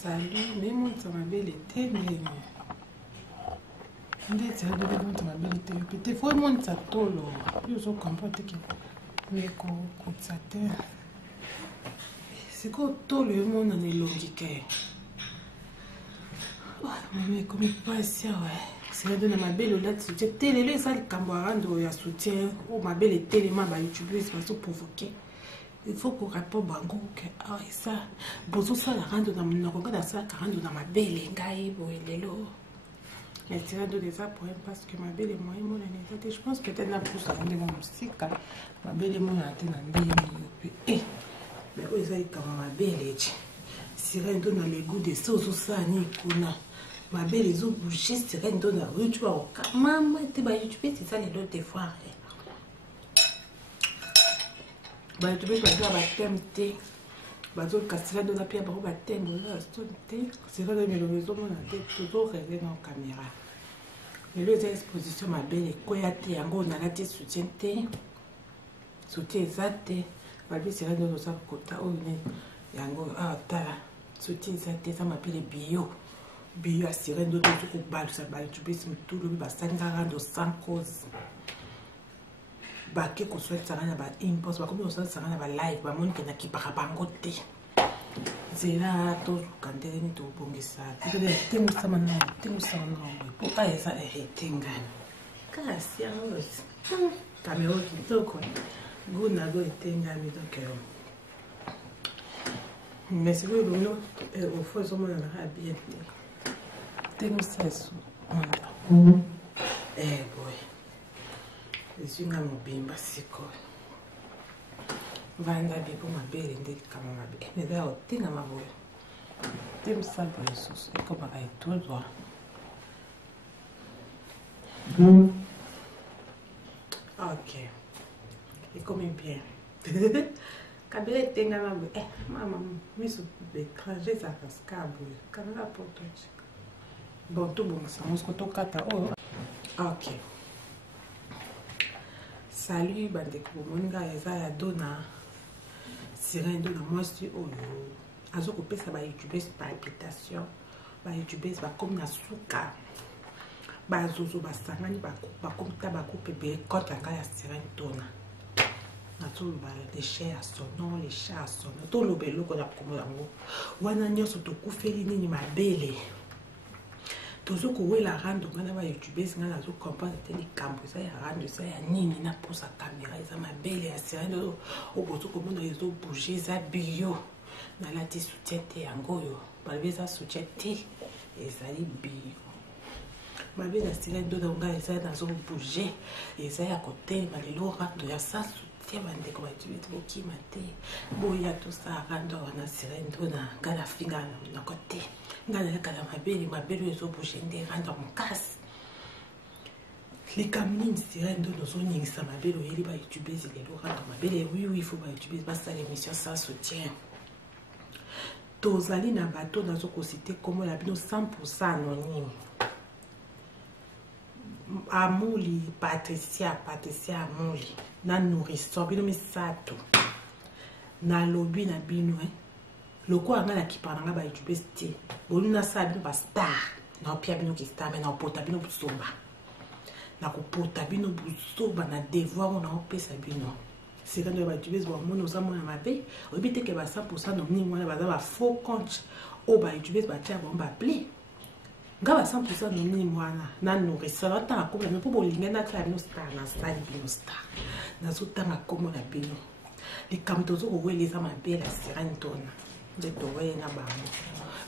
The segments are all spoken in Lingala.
Salut, mais mon ça m'a belle été, mais ndetse ya dobe mon ça m'a belle été. Peut-être faut mon ça tolo. Plus au comporte que mais ko ça c'est quoi tolo le monde en est logique. Mais comme pas ça ouais. C'est de ma belle là tu télé le ça le cambarando ya soutien ou ma belle tellement ba YouTube c'est pas pour provoquer. Il faut qu'on réponde bango que ah ça bozo ça la rendre dans mon regarde ça rendre dans ma belle ngai boelelo mais c'est là de des problèmes parce que ma belle est moins mon année je pense peut-être la pousse à rendre mon musique ma belle est mon antenne en belle et mais oui ça est comme ma belle si rien donne le goût de sauce ça ni kuna ma belle les autres bouger si rien donne la tu vois maman tu vas YouTube c'est ça les deux des fois bah tu peux pas thème thé bah tu casser dans la pierre bah thème là thé c'est là mais le maison on a toujours réglé dans caméra et les expositions ma belle koya thé yango on a la thé soutien thé soutien zate ma belle c'est là dans ça côté oh yango ah tala soutien zate ça m'appelle bio assuré de tout ko bal ça bah tu peux tout le bah 5 rando sans cause ba ke ko souhaite ça na ba impose ba comme on ça na ba live ba mon ke na ki para bango te zela to kandele ni to bongisa ke de temu sama na po pa esa etinga kasi anos kamera ki to ko guna go etinga mi donc mais c'est le nom au fond ça mon na bien temu ça sou boy je suis dans mon bimba siko vanda bibo mabele ndeti kama mabele mais là otenga maboyo tem ça pour les sauces et comme à tout droit ok et comme bien kabele tenga maboyo maman miso étranger ça cascabo kana pour toi bon tout bon ça on se kata oh ok. Salut bandeko moninga eza ya dona sirène dona moi si oyo azo ko pesa ba YouTube par réputation ba YouTube ba comme na suka ba zozo ba sangani ba comme ta ba coupe be kota nga ya sirène dona na tout ba les chats à son nom les chats à son nom tout le belo ko na komo yango wana nyoso to kufeli nini mabele toujours que la rendre on va YouTube c'est là zo comprendre les camps ça ya rendre ça ya nini na pour sa caméra ça ma belle ya serré au bout comme on les bouger ça bio na la ti soutien te yangoyo ba beza soutien te et ça li bio ma belle la serré do nga ça dans zo bouger et ça ya côté ba le rendre ya ça soutien ba ndeko ba tu to ki mate boya tout ça rendre on a serré do na gala finga na côté ngana kala mabele zo bouger ndé rendre mon casse les camines sirène de nos onying ça mabele yeli ba YouTube c'est le rendre mabele oui il faut ba YouTube ba ça l'émission sans soutien tozali na bateau na zo ko citer comme la bino 100% anonyme Amuli Patricia Amuli na nourrisson bino misato na lobby na bino loko anga na kipana ba YouTube sti boluna sa bino ba star na pia bino ki star mais na pota bino busomba na ko pota bino busomba na devoir on a pesa bino c'est quand ba YouTube bo mono za mona mabe obite ke ba 100% no ni mwana ba za faux compte o ba YouTube ba tia bon ba pli nga ba 100% no ni mwana na nourrisson ata ko na po bolinga na tla bino star na star bino star na zo tanga komo na bino les camtozo ko weleza mabe la sirène tona de towe na bango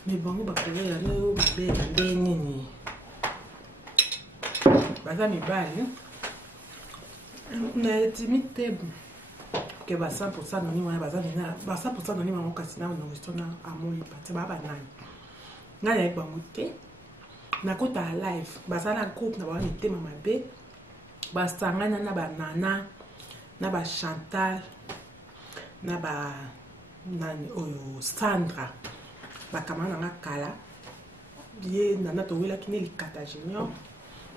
mais bango ba kowe ya no mabe na nini baza mibali na timite ke ba 100% no ni mwana baza na ba 100% no ni mwana kasi na no restona amoli pate ba banani na ya bango te na kota live baza na groupe na ba ni tema mabe ba sangana na ba nana na ba Chantal na ba nani oyo Sandra bakamana nga kala ye nana to wela kine likata junior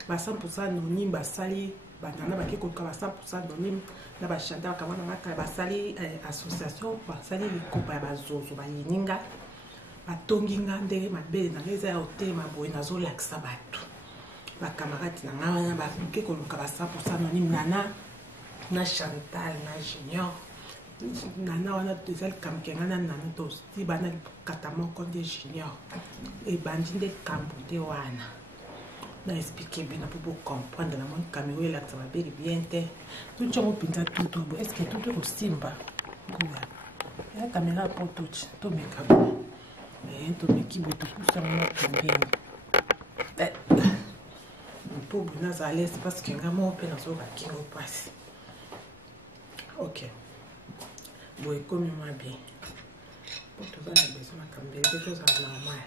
ba 100% anonyme basali banana baki ko ka ba 100% anonyme na ba Chantal bakamana nga kala basali association basali likopa ba zozo ba yininga batongi nga ndenge mabele na ngai eza ya otema boye nazolakisa bato bakamarade na ngai wana bakoki koluka ba 100% anonyme na Chantal na Junior nana wana eza likambo ke ngai na nana tosi bana kata moko nde Junior ebandi nde likambo nde wana na expliquer bino pour vous comprendre la mon caméra là ça va bien bien te tout le monde pinta tout est-ce que tout est simba la caméra pour tout me cabo et tout me qui veut tout ça moi bien pour bien à l'aise parce que vraiment on peut dans ça qui au passe ok bon comme moi bien pour tout ça la besoin de cambier des choses normal.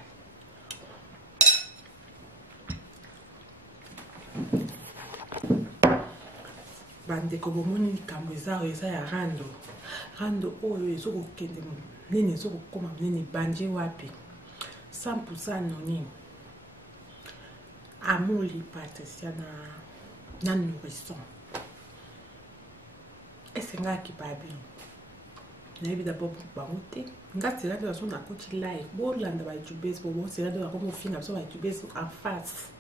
Bandeko bomoni likambo eza ya rando oyo ezokokende nini ezokokoma nini banje wapi 100% anonyme Amuli Patricia na nourrisson est-ce nga ki babi na ebi d'abord bango te nga sera de son na coach live bo landa ba youtubers bo sera de ko fina so ba youtubers en face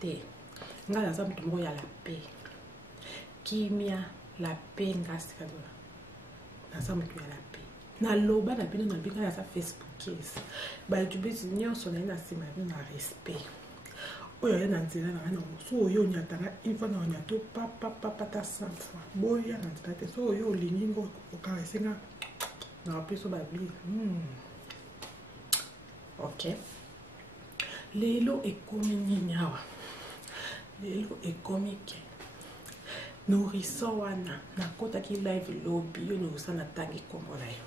te nga la sam tumo ya la paix kimia la paix nga sikadola na sam tu ya la paix na loba na bino na bika na sa Facebook case ba youtubers nyonso na sima na respect oyo ya na nzela na na so oyo nyatanga une fois na nyato papa ta 100 fois boya na nzela so oyo liningo okaresenga na peso ba bli ok lelo ekomi nyawa lelo ekomi ke nourrisson wana nakotaki live lobby yo nourrisson na tangi kombo na yo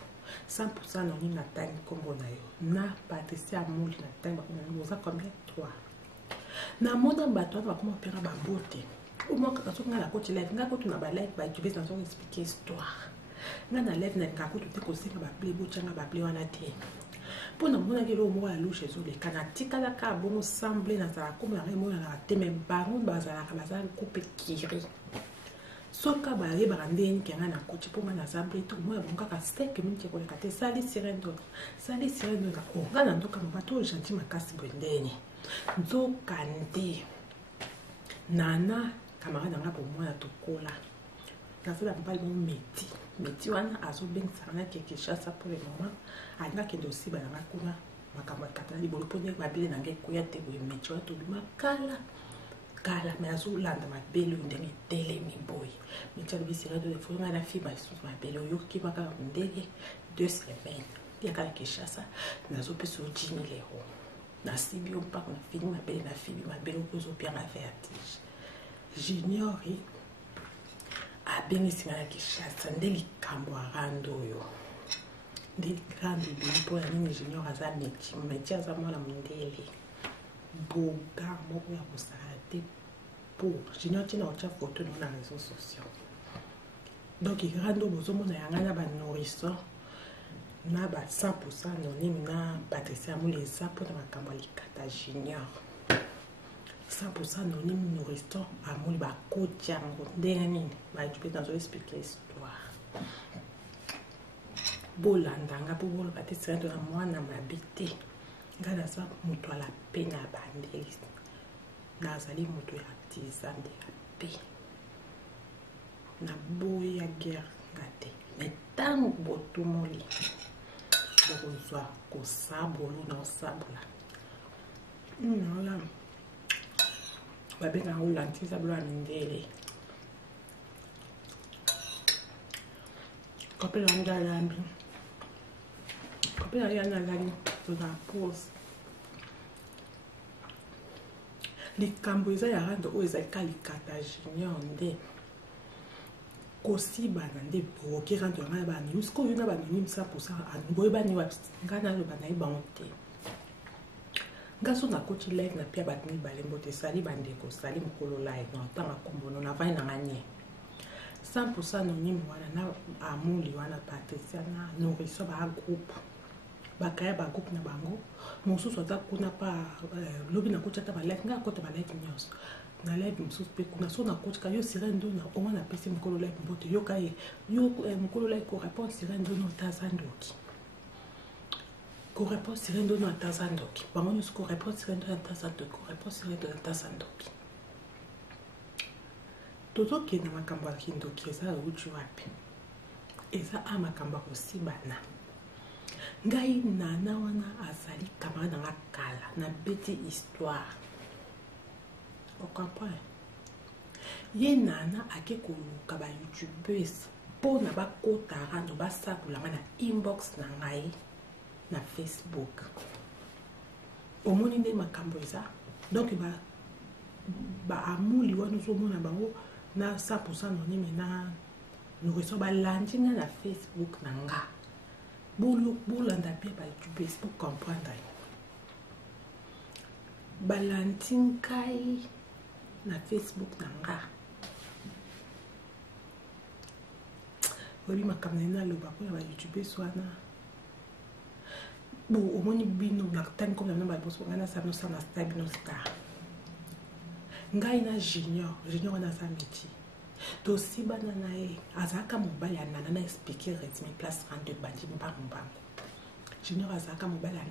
100% anonyme na tangi kombo na yo na Patricia Amuli na tangi kombo na yo za combien 3 na mona bato wana bakoma opera babote omo kaka soki nga na koti live nga kotu na balive bayoutubers na soki expliquer histoire nga na live na nga kotu te kosenga baple botyanga baple wana te mpo na monaki eloko moko ya lushe ezoleka na tikalaka bongo semble nazala komona ngai monanaka te me bango bazalaka bazala coupe kiri soka bayebaka ndenge nike nga na koti mpo nga naza ble to mona bongo kaka 5 minute ekoleka te sali sirendona nga na ndokama bato oyo gentil makasi boye ndeni nzoka nde nana camarade nanga po mwana tokola nasala mobali mo meti wana azobengisaka na Kinshasa pour le moment alinga kende osiba nanga kuna makambo ekata na libolo mpo ndenge mabele na ngai ekoya te boye meti wana tobima kala me azolanda mabele oyo ndenge etelemi boye meti alobi sirado efo ngai na fiba lisusu mabele oyoki maka ndenge 2 semaines yaka na Kinshasa nazopesa 10 000 euros na sibi mpaka na fini mabele na fibi mabele okozopia na vertige Junior abengisinga na Kinshasa nde likambo arando oyo nde likambo ebili mpo ya nini Junior aza meti aza mwana mondele boga moko ya kosala te po Junior tina otya foto no na réseaux sociaux donc irando bozomona yanga na banourrisson na ba 100% anonyme na Patricia Amuli eza mpo na makambo ya likata Junior 100% anonyme nourrisson Amuli bakoti yango ndenge nini bayoutubers nazoexplike histoire bolandanga mpo boloba te sirendo na mwana mabe te ngai naza moto ala pe na bandeli nazali moto ya artisan de la paix na boya guerre nga te me ntango botomoli bokozwa kosabola na osabola nala babenga ngo lantisa bolo ya mindele kopela nga lambi kopela ya nalali toza pose likambo eza ya rando oyo ezalika likata Junior nde kosibana nde boke rando yanga ya banonyme sikoyo oyo na banonyme 100% boyebani wapi nga naloba nayebango te nga so nakoti live na pia bato mibale mbote esali bandeko esali mokolo live na otanga kombono na vai na nganie 100% anonyme wana na Amuli wana Patricia na nourrisson ba groupe bakaya ba groupe na bango mosusu aza kuna pa lobi nakoti ata ba live nga akota ba live nyonso na live mosusu pe kuna so nakoti ka yo sirendo na omwana apesi mokolo live mbote yoka ye yo mokolo live ko répondre sirendo no taza ndoki Correspond sirendo na tazandoki. Bango nyonso correspond sirendo na tazandoki. Correspond sirendo na tazandoki. Tozokende makambo ya kindoki eza uju wapi. Eza a makambo ya kosibana. Ngai nana wana azali camarade na kala na beti histoire. On comprend. Ye nana ake koluka ba youtubeurs po na bakota rando basabulanga na inbox na ngai na Facebook. Omoni nde makambo eza. Donc ba amuli wana ozomona bango na 100% anonyme na nourrisson balandi nga na Facebook na nga. Bolanda bien ba youtubeurs pour comprendre. Balandi ngai na Facebook na nga. Obi makambo na loba ko ya ba youtubeurs wana. Bon, au moins bino na time comme na ba boss ngana sa no sana style no star. Ngai na junior na sa métier. To si bana na e azaka mobile ya nana na expliquer rythme place 32 bandi mbamba. Junior azaka mobile ya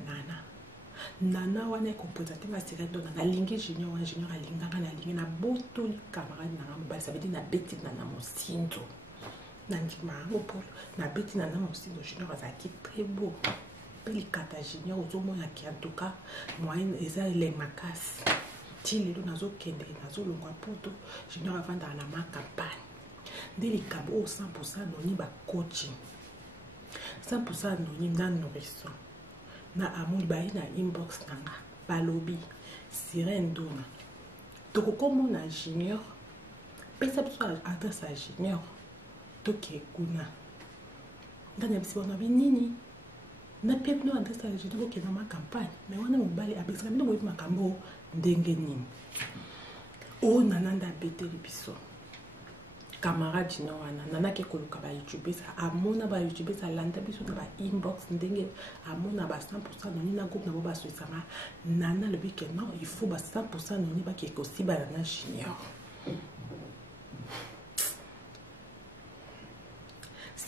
nana wana ko poza te ma série do na lingi junior alinga na lingi na boto camarade na mobile ça veut dire na beti na mosindo. Na ndima ngopolo na beti na mosindo junior azaki très beau. Pelikata junior ozomona ki en tout cas moyenne eza les makasi tili lo nazo kende nazo longwa poto junior avanda na ma campagne delikabo 100% noni ba coaching 100% noni na nourrisson na amuli ba na inbox nanga balobi sirène dona toko na junior pesa biso adresse à junior toke kuna ndani ya biso na binini na pepe no adresse à junior qui dans ma campagne mais wana mobali abisa mino boyi makambo ndenge nini o nananda beteli biso camarade junior wana nana ke koluka ba youtubeurs amona ba youtubeurs alanda biso na ba inbox ndenge amona ba 100% noni na groupe na bo ba soisama nana le bi que non il faut ba 100% noni ba ke kosi ba na junior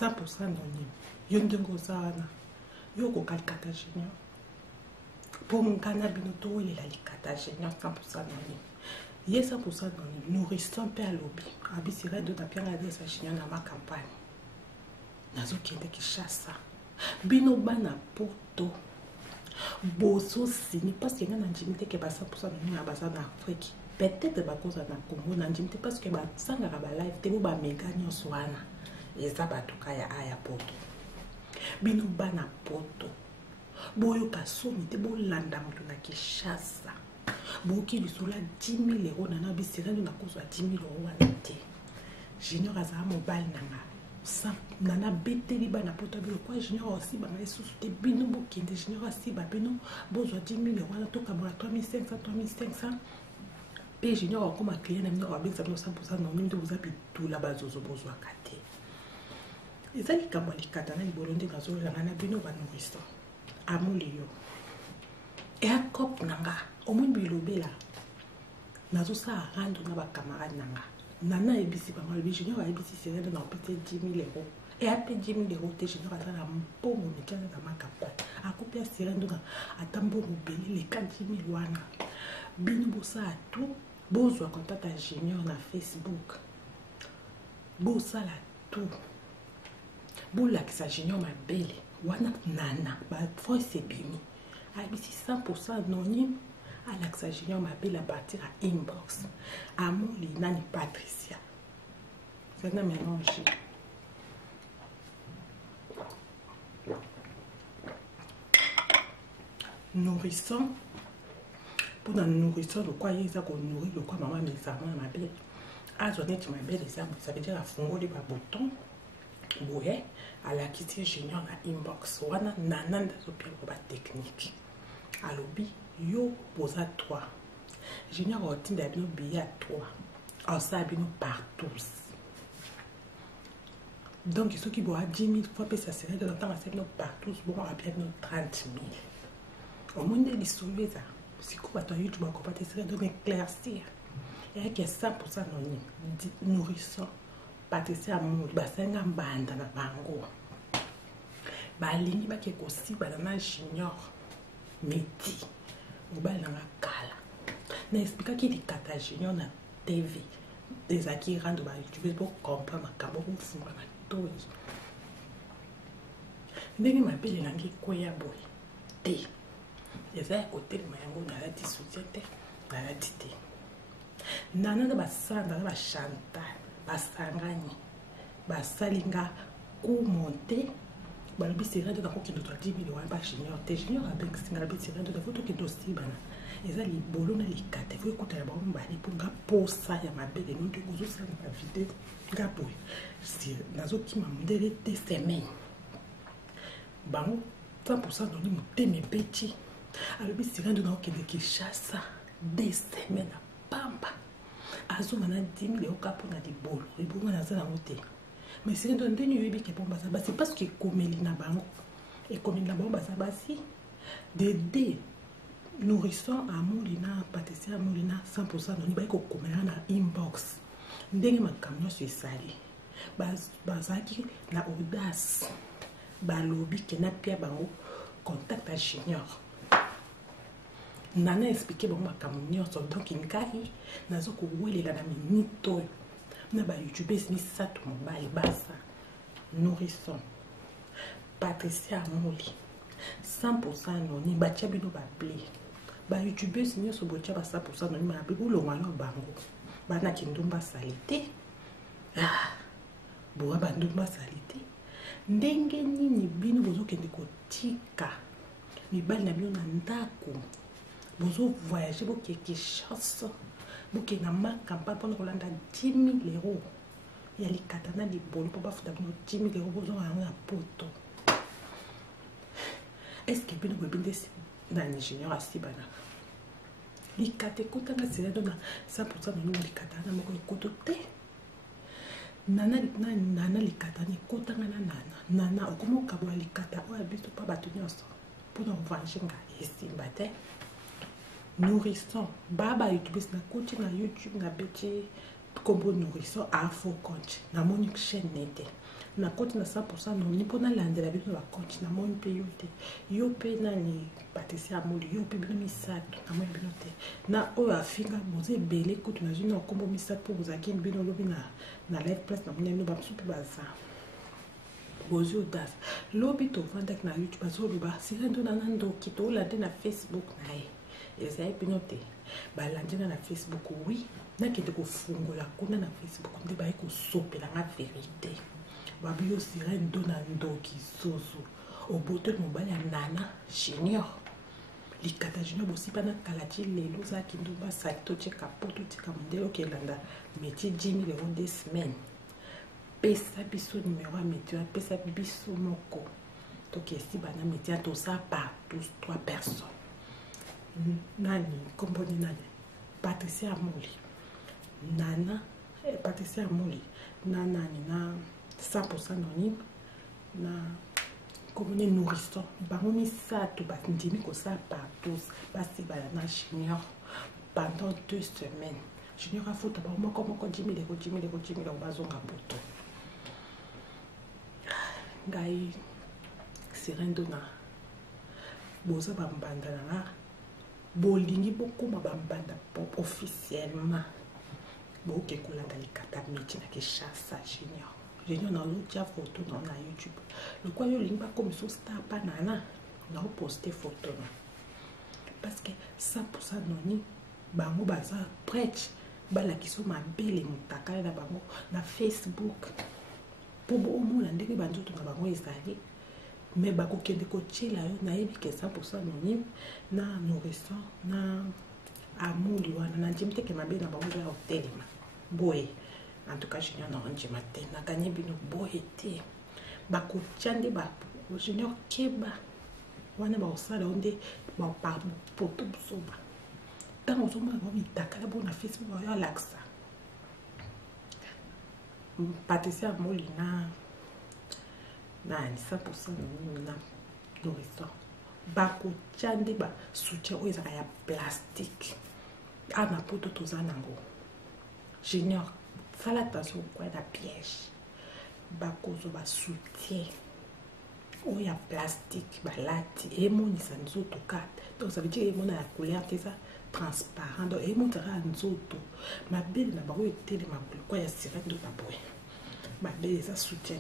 100% noni yondengo sana yoko kalikata junior pour mon canal binoto il a likata junior 100% noni ye 100% noni nourrisson pe à lobby abisira de ta pierre adresse à junior na ma campagne nazo kende ki chassa bino bana poto boso sini parce que na njimite ke ba 100% noni na baza na Afrique peut-être ba cause na Congo na njimite parce que ba sangaka ba live te ba mega nyonso wana eza batuka ya aya poto bino bana poto boyo kasoni te bolanda moto na Kinshasa boki lisula 10 000 € na bisira na kozwa 10 000 € wana te junior azala mobile nanga nana beteli bana poto bilo kwa junior aussi ba mesusu te bino bokende junior asi ba bino bozwa 10 000 € wana toka bola 3500 pe junior akoma client na mino ba bisa 100% na mino boza bitula bazozo bozwa kate ezali kambo likata na libolo nde nazolanga na bino banourrisson amuli yo e akop nanga omoni bilobela nazosala rando na bacamarade nanga nana ebisi bango lobi junior ayebisi serende na opete 10 000 € e ape 10 000 € te junior aza na mbongo mikana na makampagne akopi ya serende na ata mbongo bele leka 10 000 wana bino bosala tu bozwa contact ya junior na Facebook bosala tu bolakisa junior mabele wana nana ba voice ebimi abisi 100% anonyme alakisa junior mabele à partir à inbox amoli nani Patricia c'est un mélange nourrisson pour la nourrisson le quoi ils a qu'on nourrit le quoi maman mais ça mabele azoneti mabele ça veut dire à fongoli ba bouton boye à la quitter junior na inbox wana nananda zopia ba technique alobi yo posa 3 junior otinda bino biya 3 asa bino partout donc ceux qui boit 10 000 fois pe ça serait de longtemps à faire partout bon à bien 30 000 au monde des souveza si quoi toi YouTube ko pas serait de m'éclaircir et que 100% non nourrissant Patricia Mouli basenga mbanda na bango balingi bake kosiba na junior meti mobali na kala na expliquaki likata junior na TV ezaki rendre ba youtubeurs pour comprendre makambo kofunga matoi ndenge mabele nangi koya boye te eza ya kotelema yango nalati soutien te nalati te nana na basanda na bachantal basangani basalinga kumonte balobi sera de nakokende to 10 000 wana ba junior te junior abengisinga lobi sera de foto kende osibana eza libolo na likata fo ekota ya bango mbali mpo nga posa ya mabele no ndenge ozosala na video nga boye nazokima mondele te semaine bango 100% noni motema ebeti alobi sera de nakokende Kinshasa 2 semaines na pamba azonga na 10 000 okapo na libolo ebonga naza nango te mais c'est donc ndenge yoyebi ke bon baza basi parce que ekomeli na bango baza basi de nourrisson amoli na pâtisserie amoli na 100% noni bayi kokomela na inbox ndenge makambo nyonso esali bazalaki na audace balobi ke napia bango contact ya junior nana expliqué bango makambo nyonso donc ngai nazokowelela na minute oyo na ba youtubeurs misato mobali basa nourrisson Patricia Amoli 100% noni batia bino baple ba youtubeurs nyonso botia ba 100% noni mabe bolongwana bango bana kindumba salite boa bandumba salite ndenge nini bino bozokende kotika mibali na bino na ndako bozo voyager boke Kinshasa boke na makamba mpona kolanda 10 000 euros ya likata na libolo mpo bafuta bino 10 000 euros bozonga yango na poto eske bino boyebi nde na ingénieur asibana likata ekotanga seledo na 100% noni likata na moko ekoto te nana likata ni ekotanga na nana okoma okabola likata oyo biso mpa bato nyonso mpona kovangenga esimba te nourrisson baba youtubers na koti na YouTube na beti kombo nourrisson afo compte na moni chaîne nete na koti na 100% noni mpona landela bino ba compte na moni pe yo pe nani Patricia Amoli yo pe bino misato na moni bino te na oyo afinga boze belé koti na zino kombo misato po bozaki bino lobi na live place na moni bino ba msupi baza bozi audace lobi to vandak na YouTube azoloba sirendo na ndoki to lande na Facebook na ye ezali bino te balandina na Facebook oui nakende kofungola kuna na Facebook nde bayi kosopela nga vérité babi yo sirendo na ndoki zozo obote mobali ya nana junior likata junior bosipa na kalati lelo zaki ndo basali totieka poto tika mondele okelanda métier 10 000 euros 2 semaines pesa biso numéro ya métier pesa biso moko tokesi bana métier tosa par 3 personnes nani komboni nani Patricia Amoli nana Patricia Amoli na nani na 100% anonyme na komboni nourrisson bango misato bandimi kosala partout basibala na junior pendant 2 semaines junior afuta bango moko 10 000 euros bazonga poto ngai sirendo na boza bambanda na nga bolingi bokoma bambanda officiellement boke kolanda likata métier na Kinshasa junior na lotia photo na YouTube lokwa yo lingi bakomi so star pa nana na poster photo na parce que 100% noni bango baza prêtre balakiso mabele mutakala na bango na Facebook po omona ndenge banzoto na bango ezali mais bakokende kotiela yo nayebi ke 100% anonyme na nourrisson na Amoli wana na ndimi teke mabe na bango ya hotelema boye en tout cas junior na ndima te na gagné bino boye te bakotia nde ba junior keba wana ba osala onde ba pa poto soba tango zomona ba mitakala bo na Facebook ya laksa Patricia Amoli na 100% na nourrisson bakotia nde ba soutien oyo ezaka ya plastique ana poto toza nango junior sala attention kwa na piège bakozo ba soutien oh ya plastique balati et mon ça nous auto donc ça veut dire mon la couleur c'est ça transparent donc et mon tera nous auto ma belle na bango etele ma quoi ya sirène de baboy ma belle ça soutient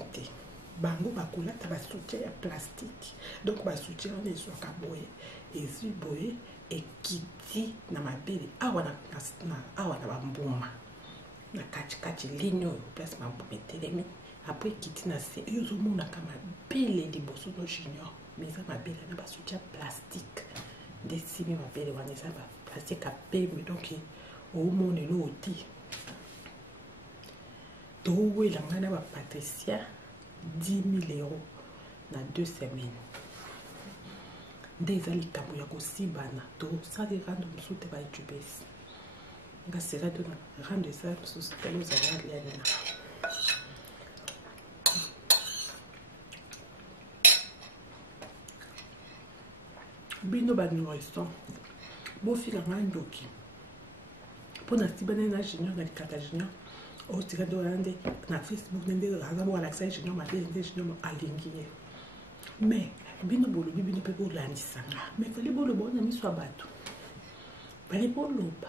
bango bakola ta ba soutien ya plastique donc ba soutien on est sur kaboye et si boye et kiti na ma belle awa na bambuma na kati ligne place ma bometelemi après kiti na se yo mona kama belle liboso no junior mais ça ma belle na ba soutien plastique desimi ma belle wana ça ba plastique a pembe donc au monde lo oti to we la ngana ba Patricia 10 000 € na 2 semaines des alikambo ya kosibana to ça de rendre msute ba youtubers nga sera de rendre ça sur telo za ya na bino ba nourrisson bo fila ngandoki pona tibane na junior na kata junior o tika do ande na Facebook nende raza bo alaxa junior ma belle junior alingiye mais bino bolo bino pe bo landisanga mais fali bolo bona miso abato bali bolo ba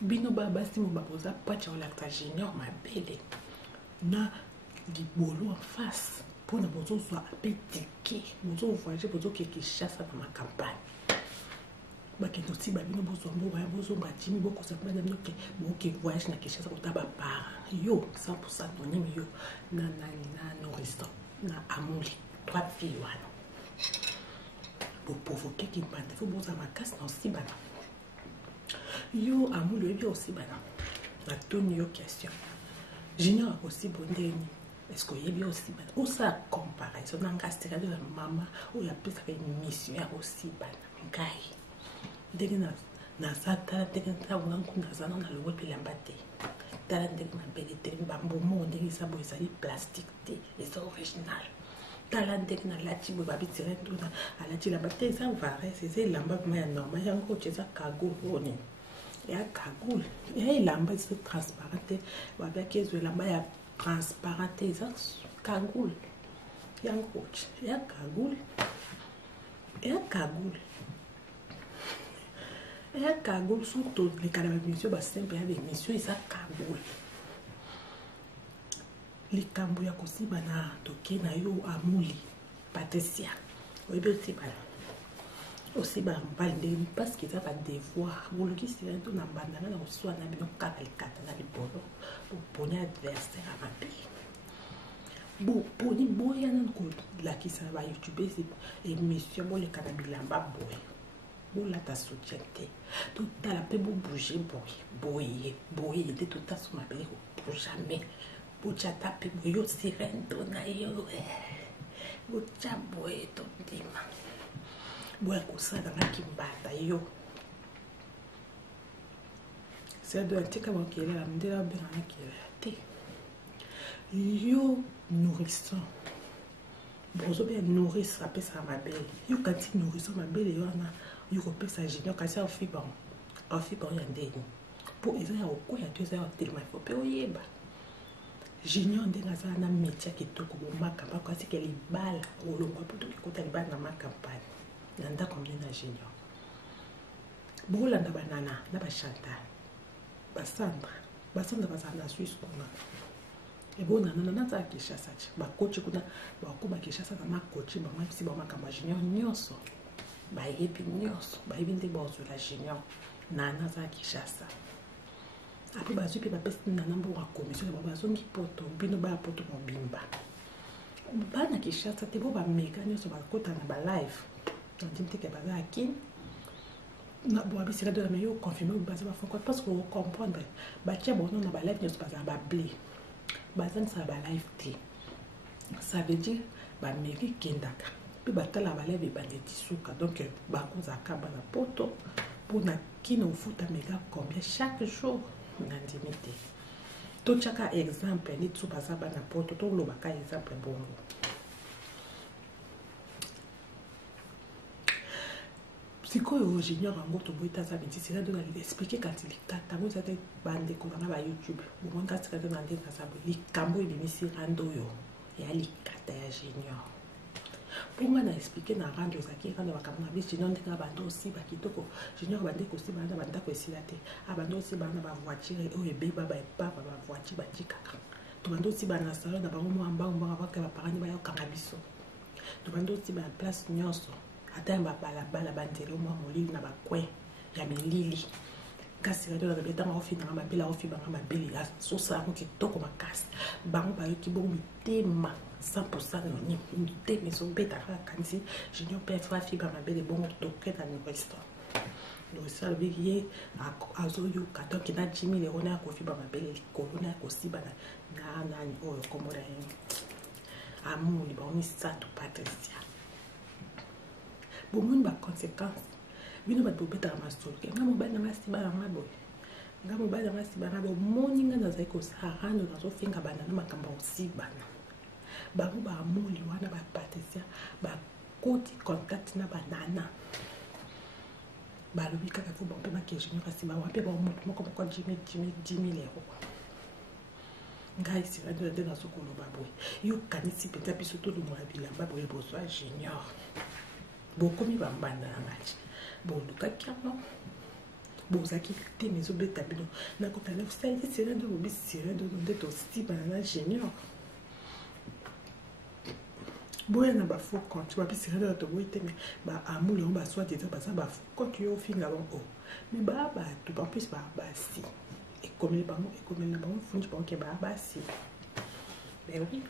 bino ba basi mo ba poza pacha alaxa junior ma belle na di bolo en face pona bozo so apetiki bozo voyager bozo keke chassa na ma campagne bakendo si babino bozo mbo ba bozo batimi boko sa bana nyoke boke voyage na keshasa ko taba para yo 100% anonyme yo na nourrisson na amuli 3 filles wana pour provoquer qui bande faut boza makas na aussi bana yo amuli yo aussi bana na toni yo question junior aussi bondeni est-ce que yebi aussi bana ou ça comparaison na ngastera de la mama ou ya pesa une mission ya aussi bana ngai ndenge na sata ndenge na wangu na zana na lobo bilamba te tala ndenge na belle te bambomo ndenge sa bo ezali plastique te c'est original tala ndenge na lati bo babitire ndona alati lamba te ça varie c'est lamba mais normal yango tsheza kago oni ya kago ya lamba c'est transparent ba kezo lamba ya transparent ça kago yango ya kago et un cagoule surtout les canaux monsieur bah simple avec monsieur ça cagoule les camboya aussi bana toke na yo amuli Patricia oui bien c'est pas aussi bah balde parce que ça va devoir vous le qui c'est un tout na bandana na soit na bino kata na libolo pour poni adversaire à ma pays bon poni boya na ko la qui ça va YouTube et monsieur bon les canabilamba boy la ta soutien tout à la peu bouger boy de tout à son appelé pour jamais pour taper yo sirène dona yo bo chaboy to dima boy ko ça dans la kimbata yo c'est de antika mo qui est là ndela bien qui est yo nourrisson bozo bien nourrir ça peut ça ma belle yo quand tu nourrisson ma belle yo na you repère ça junior quand ça fibre y a ndeni pour ils ont quoi ya 2 heures tellement il faut payer ba junior ndena ça na métier qui toko bo makamba kwa c'est qu'elle balle au longo pour tout qui kota balle na ma campagne nanda comme na junior bola nda banana na ba Chantal ba Sandra ba na Suisse kuna et bon nana za kishasa ba coach kuna ba ko ba kishasa na coach ba ma si ba makamba junior nyonso bayebi nyonso bayebi ndenge baozwa la junior nana za kishasa après bazwi pe bapesi nana mbo wa commission ba bazongi poto bino ba poto mobimba bana kishasa te bo ba mega nyonso bakota na ba live ndimte ke baza akin na bo abisira de la meilleure confirmer baza ba foko parce que vous comprendre ba tia bono na ba live nyonso baza ba blé baza sa ba live te ça veut dire ba mega kendaka puis batala balève bandeti souka donc bakoza kaba na poto pour na kino futa mega combien chaque jour na ndimité to chaka exemple ni tsuba za bana poto to lo baka exemple bongo sikoyo junior ngo to boita za binti sira dona expliquer quand il kata mo za te bande ko na ba YouTube bo monta sira dona ndeka za bo likambo ibimisi rando yo ya likata ya junior Pour moi, expliquer dans rendre aux acquis, rendre à la junior de Bando aussi, Bakitoko, junior Bandé aussi, Banda Banda Quesilate, Abando aussi, Banda voiture, et Beba, Papa, voiture, Batika. Tu Bando aussi, Banda Salon, d'abord, moi, en bas, on va avoir que la parole va au Carabiso. Tu Bando aussi, Banda place Nyonso, atteint la bandero, moi, mon lit, n'a pas quoi, il y a mes lili. Kasi radio na beta ma ofi na ma bela ofi ba ma beli la so sa ko ki to ko ma kas ba mo ba ki bo mi tema 100% no ni te me so beta ka kanisi je ne peux pas fi ba ma beli bon to ke na ni questo donc ça veut dire a zo yo ka to ki na jimi le ona ko fi ba ma beli ko na ko si ba na ni o ko mo da amu ni ba mi sa to patricia bo mun ba conséquence. Bino ba bobeta ma solo ke ngamo ba na masi ba ngabo ngamo ba na masi ba ngabo moninga na zaiko sarano na so finga bana na makamba osi bana ba mo ba moli wana ba patricia ba koti contact na banana ba lobi kaka fo ba pe ma ke jini kasi ba wa pe ba mo ko jimi 10,000 euros ngai si radio de na so ko lo ba boy yo kanisi peta biso to lo mo abila ba boy bo so junior beaucoup mi ba mbanda na match. Bon, le cas qui a non. Bon, ça qui était mes obéis tableaux. N'a qu'au talent, c'est de l'obéis, c'est de ton style, un ingénieur. Bon, il y a un faux quand tu vas puis c'est de ton boîte, mais bah, à moule, on va soit dire, bah, ça va quand tu es au fin avant haut. Mais bah, tout en plus, bah, si. Et comme les ballons, et comme les ballons, font du bon qui bah, si. Mais oui.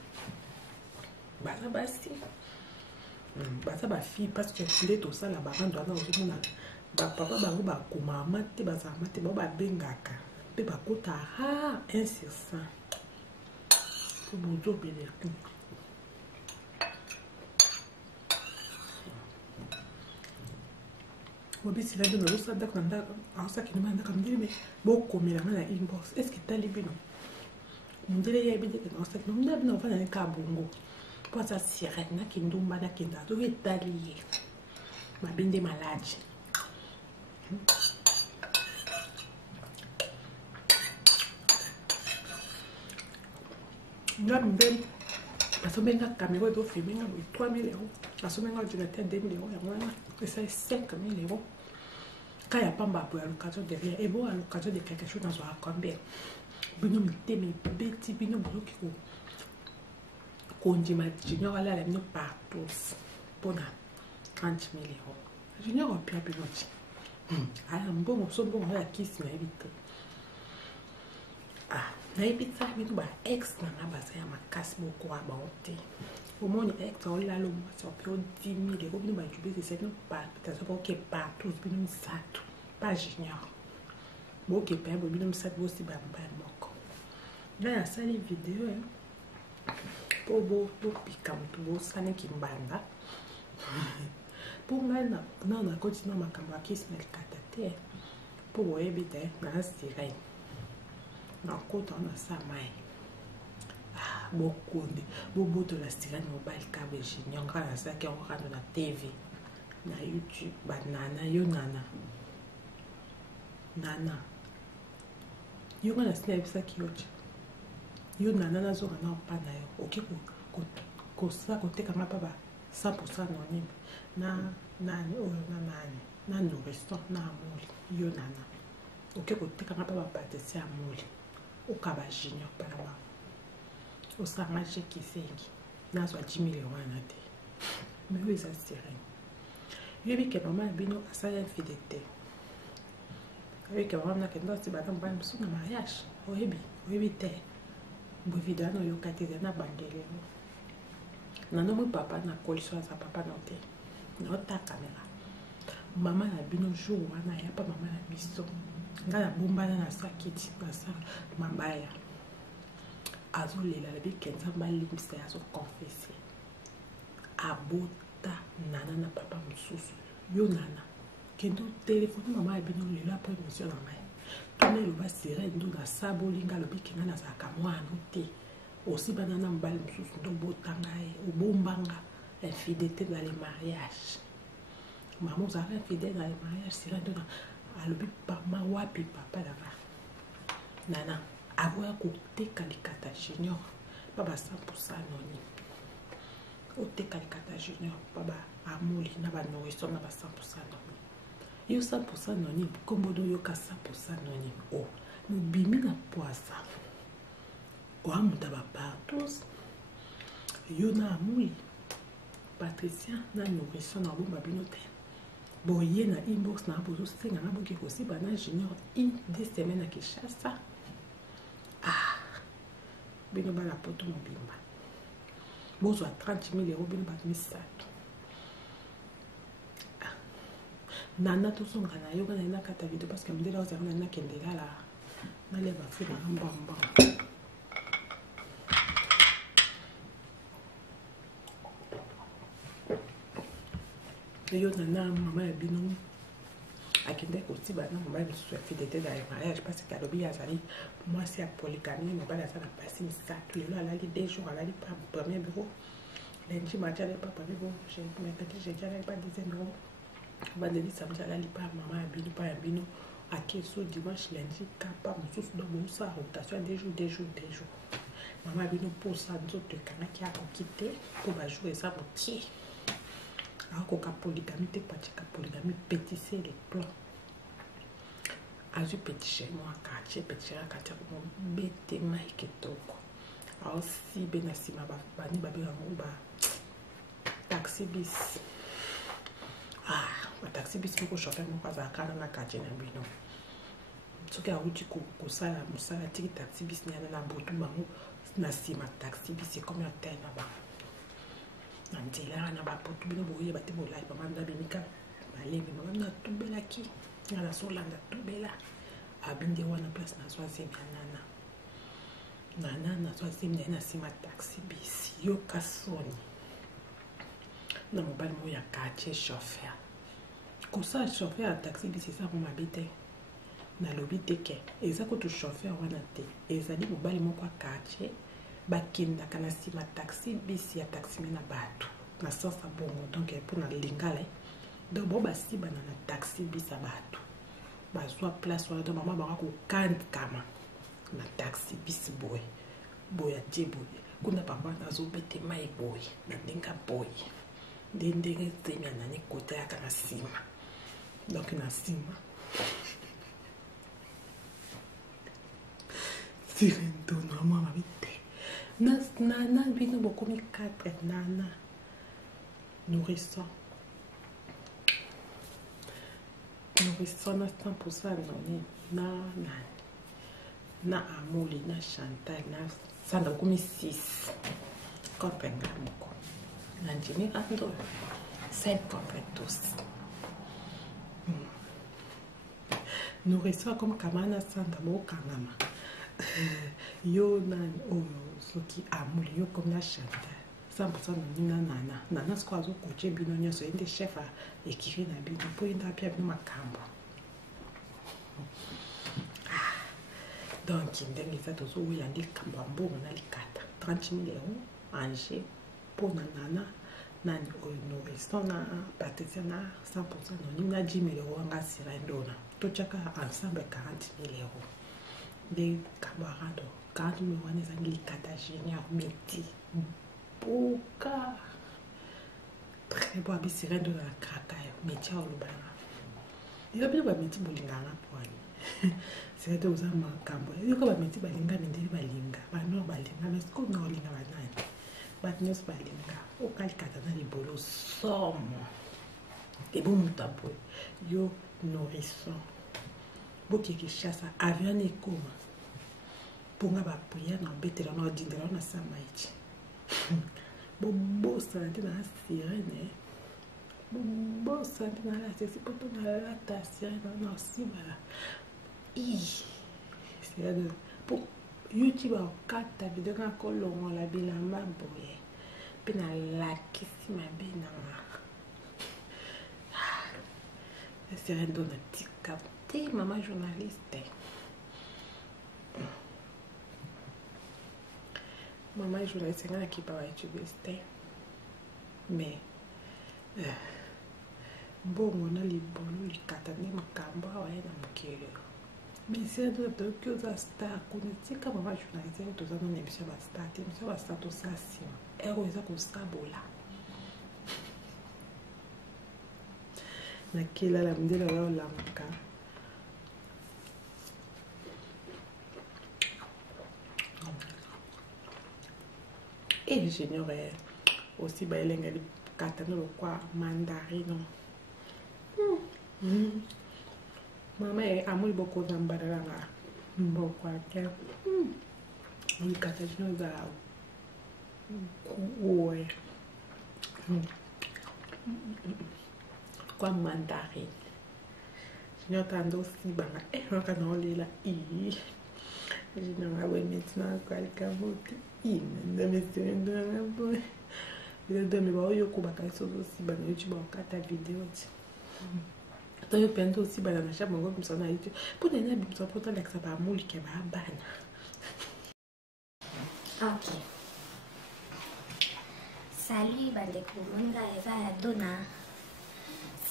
Bah, si. Baza ba fille parce que tu tout ça là-bas on doit dans le monde ba papa ba ko mama te ba za mate ba bengaka pe ba kota ha insistant pour bozo bele ku obi sila de no ça d'accord nda en ça qui demande comme dire mais beaucoup mais la inbox est-ce que tu as libino on dirait ya bide que non ça non na no fa na ka bongo. Ça sirène qui nous m'a dit que tu es allié ma binde malade nga mbem asomenga caméra do filmer nga 3,000 euros asomenga ordinateur 2,000 euros et ça 5,000 euros quand il n'y a pas pour l'occasion de rien et bon à l'occasion de quelque chose dans un combien bino mitemi beti bino bloki ko Kondima junior ala la mino partout pour 30,000 euros. Junior au pire pilote. Alors bon, so bon la kiss na ebite. Ah, na ebite ça mino ba ex na na basa ya makasi boko aba onte. Au moins ex on la lo so pio 10,000 euros bino ba jube c'est no pas peut-être pas que partout bino sato. Pas junior. Bon que pas bino sato aussi ba moko. Là ça les vidéos pour piquer tout ça n'est qui mbanda pour moi non on continue ma caméra qui se met le catate pour éviter na sirène na côté on a ça mai ah beaucoup de bobo de la sirène mobile câble junior grâce à ça qui on rentre na TV na YouTube banana yo nana yo na snap ça qui yoche yo nana zo na pa na yo ok ko sa ko te kama papa 100% anonyme na nani o na no restaurant na amoli yo nana ok ko te kama papa patesi amoli o ka ba junior para ba o sa ma je ki sengi na zo 10,000 euros na te mais oui ça c'est rien yo bi ke maman bino asa ya fidélité avec que maman na ke ndo ti ba na mariage o ebi te bo vidéo no yo kateze na bandele nano mo papa na coalition sa papa noté no ta caméra maman na bino jour wana ya pa maman na biso nga na bombana na sakiti na sa mambaya azolela la bi kenza malimbisa ya so confesser abota nana na papa mususu yo nana kendo téléphone maman ya bino lelo après monsieur na ngai tone lo ba sirène ndo na sabolinga lo bikinga na zaka mwana te aussi banana mbali mususu ndo botanga obombanga infidélité dans les mariages maman vous avez infidèle dans les mariages sirène ndo na alobi papa wapi papa là-bas nana avoya koteka likata junior pas 100% anonyme oteka likata junior baba amoli na banourrisson na ba 100% noni yo 100% noni kombodo yoka 100% noni o mobimi na poisa oamuta bapartos yo na amoli Patricia na nourrisson na bomba bino te boye na inbox na bozo senga na boki kosi bana junior 2 semaines à Kinshasa bino bana poto mobimba bozo a 30 000 euros bino bat misato nana to songa na yoga na kata video parce que mdela oza na kendela la na le ba fina mbamba yo nana mama ya bino akende kosi bana mama ya biso ya fidélité dans le mariage parce que alobi azali mwasi ya polygamie mobali aza na pasi misato lelo alali 2 jours alali pa premier bureau lundi mardi alali pa premier bureau mercredi jeudi alali pa deuxième bureau vendredi samedi alali pa mama ya bino pa ya bino akeso dimanche lundi kapa mosusu donc mosa rotation 2 jours mama ya bino mposa nzoto ekangaki akoki te mpo bajour eza mokie akoka polygamie te patika polygamie pétisser les plans azwi petit chez moi quartier petit chez quartier ko bete mai kitoko aussi bena sima bani babenga ba taxi bis ba taxi bis ko chauffeur mo kaza kana na quartier na bino soki awuti kosala mosala tiki taxi bis na botu bango na sima taxi bis comme un tel na ba nzela na bapoto bino boye bate bolai mama na benika malembe mama na tubelaki na solanda tubela abinde wana place na soise nana na soise na sima taxi bis yo kasoni na mobali mo ya quartier chauffeur kosa chauffeur ya taxi bis eza mo mabite na lobi teke eza ko to chauffeur wana te ezali mobali moko ya quartier bakendaka na nsima taxi bisi ya taxi na bato na sasa bongo donc pour na lingala donc bo basibana na taxi bisa bato bazwa place wana donc mama baka kokandikama na taxi bisi boye atie boye kuna papa nazobete mai boye na ndenge boye ndenge zemi anani kote yaka na nsima donc na nsima sirendo na mama bite nana bino bokomi 4 nana nourrisson na 100% noni na amoli na chantal na sanda bokomi 6 comprenga moko na njimi ando 5 comprend tous nourrisson comme kamana sanda bokangama yo nani oyo soki amoli yo comme na chantal 100% nonina nana siko azokoche bino nyonso ye nde chef ekiri na bino mpo ye nde apia bino makambo donc ndenge eza tozowela nde likambo ya mbongo na likata 30 000 euros ange mpo na nana nani oyo nourrisson na patricia na 100% nonini na 10 000 euros anga sirendona totiaka ensemble 40 000 euros nde kabarado 40 000 wana ezangi likata génial meti boka très bon abisirendo na kraka yo meti ya olobana yo bino bameti bolingana pwani sirendo oza makambo yoka bameti balinga mindeli balinga banor balinga mais siko na olinga banani bato nyonso balinga okalikata na libolo somo ebo moto aboye yo nourrisson bokeke chasa avion ekoma mponga bapuya na obetela na odindela na samaiti bobosana te na sirene bobosana te na latesi poto na lata sirene na osibala sirene po yuti bakata video na kolongola bilamba boye mpe nalakisi mabe nanga sirene do na tika te mama journaliste mama journaliste nga nakipa baétudiiste mais mbongo na libolo likata nde makambo awa ye na mokili mais sirene toyoki oza star kuna tika mama journaliste toza nona émission ya bastar te émission ya bastar tosala nsima ero eza kosabola nakila la mdela la olamaka et j'ignorais aussi baelenga li katano lo kwa mandarino mama amuli boko zambara nga mboko ake ni katano za kuwe kwa mandarine nyotando si banga wakana olela jina ngawe maintenant kwalika moto ina ndamesendo ngabo ndame ba oyo kubaka so si banga YouTube okata video ti to yo pendo aussi bana na chaque mongo comme ça na YouTube pour nena bi so poto like ça ba muli ke ba bana. Ok. Salut bandeko monga eza ya dona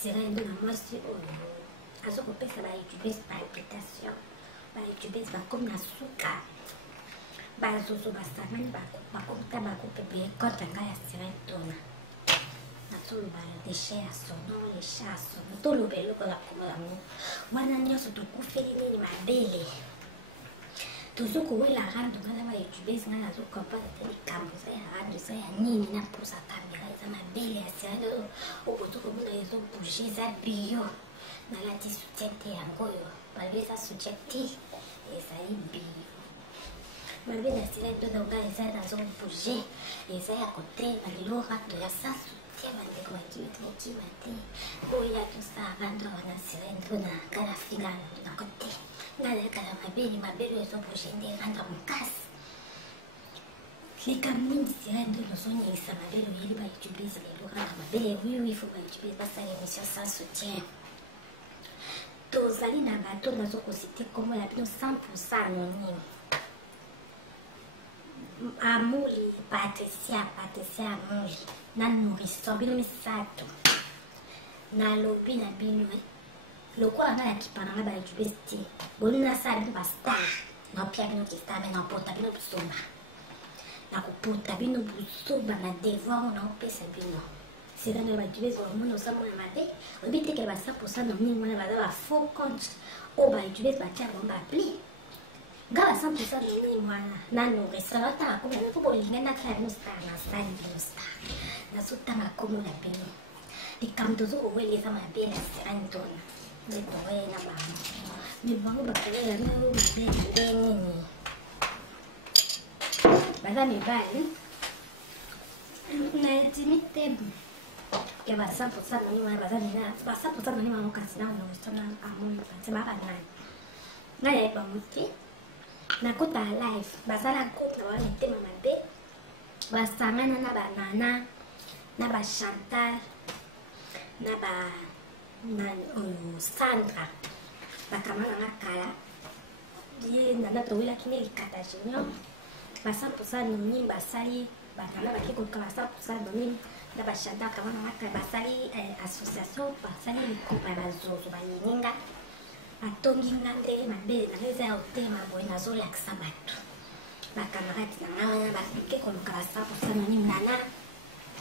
sera dona mwasi oyo azokopesa ba YouTube par application ba YouTube ba comme na suka ba zozo ba samani ba komta ba kopebe konta nga ya sera dona na tolo ba déchet à son nom les chats à son nom tolo belo ko la komola mo wana nyoso tokufeli nini mabele tozokuwela rando ngala ba YouTube ngala zokompana te likambo za ya rando za ya nini na posa kamera za mabele ya sera okotokomona ezo bouger za bio nalati soutien te yango oyo balobi eza soutien te ezali bio balobi na sila etoza oga eza nazobouge eza ya kotela lelo rando ya sa soutien bandeko bakima te oyo atosala rando wana sila ntona ngala finga na kote ngala yakala mabele ezobouge nde rando mokasi likambo mingi sila ndo nozonyelisa mabele oyeli ba youtubese lelo rando mabele wiwi fo ba youtubese basala émission sans soutien tozali na bato nazokosite kombo ya bino 100% anonyme amuli patricia amuli na nourrisson bino misato nalobi na bino lokola nga ya kipananga ba youtubese te boni nasala bino bastar napia bino kistar me napota bino busomba nakopota bino busomba na devoir naopesa bino c'est là que les youtubeurs ont ça mon mabe on dit que ba 100% na mini mwana ba faux compte o ba youtubeurs ba tia bomba appli ga 100% na mini mwana na no restaurant ta ko na ko linga na ka no star na star no star na suta na ko na peno di kamto zo o wele sa mabe na antona ni ko we na ba ni ba ba ko ya no mabe ni ba za mi ba ni na timite ya ba 100% nani wana bazani na ba 100% nani wana kasi na no stona amoni pati ba kana na ya ba muti na kota live bazala kota wana tema mabe basangana na ba nana na ba Chantal na ba na Sandra bakamana na kala ye nana to wila kine likata junior ba 100% nani basali bakala bakiko ka 100% nani na bashanda kama na basali association basali likupa bazozo bayeninga atongi ngande mabele na reza ya otema boy nazolakisa bato bakamarati na nga wana bapike koluka 100% nani nana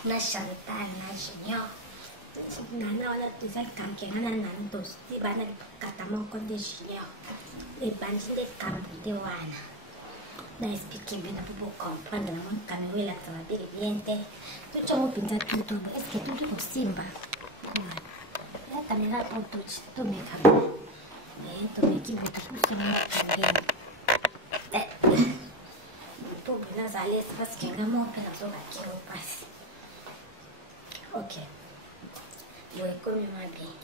na Chantal na Junior nana wana tozali kankengana nani tosti bana kata moko nde Junior ebandi nde kambo nde wana na expliquer bien pour comprendre la monde caméra là ça va bien bien tout ça mon pinta tout est-ce que tout possible voilà la caméra pour tout mes caméras et tout mes qui tout ça tout bien ça laisse parce que vraiment on peut la zone qui repasse ok vous êtes comme moi bien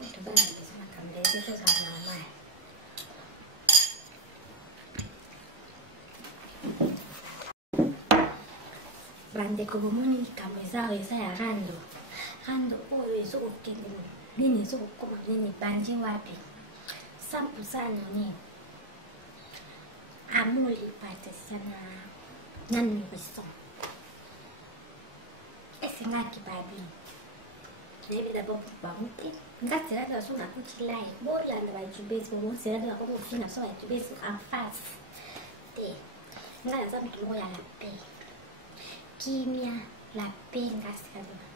tout va bien ça la caméra c'est tout ça normal bandeko bomoni likambo eza ya rando oyo ezokokende nini ezokokoma nini bandi wapi 100% nini amoli patricia na nourrisson esengaki babi nayebi dabord bango te ngaselaka naso nakuti live bolanda bayoutubesi boboselaka nakokofina so bayoutubesi en face te ngai naza moto moko ya la paix kimia la paix ngasikazima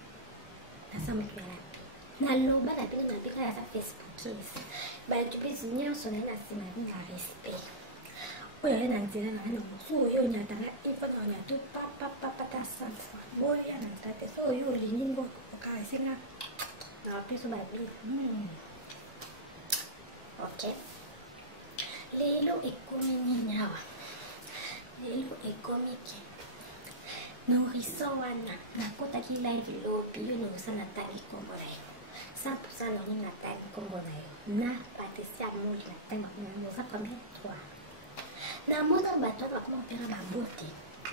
naza moto ya la paix naloba na bino mabika ya Facebook esi bayoutubers nyonso naye na nsima na respect oyo aye na nzela na na mosu oyo onyatanga ifona onyatu papapapata sanfa boya na nzela te so oyo olingi ngo okaesenga na wapeso babili ok lelo ekomi nini awa lelo ekomi ke noriso wana nakotaki live lobi yo norisa natangi kombo na yo 100% noni natangi kombo na yo na Patricia Moli natangi naza combien 3 namona bato bakoma opera babote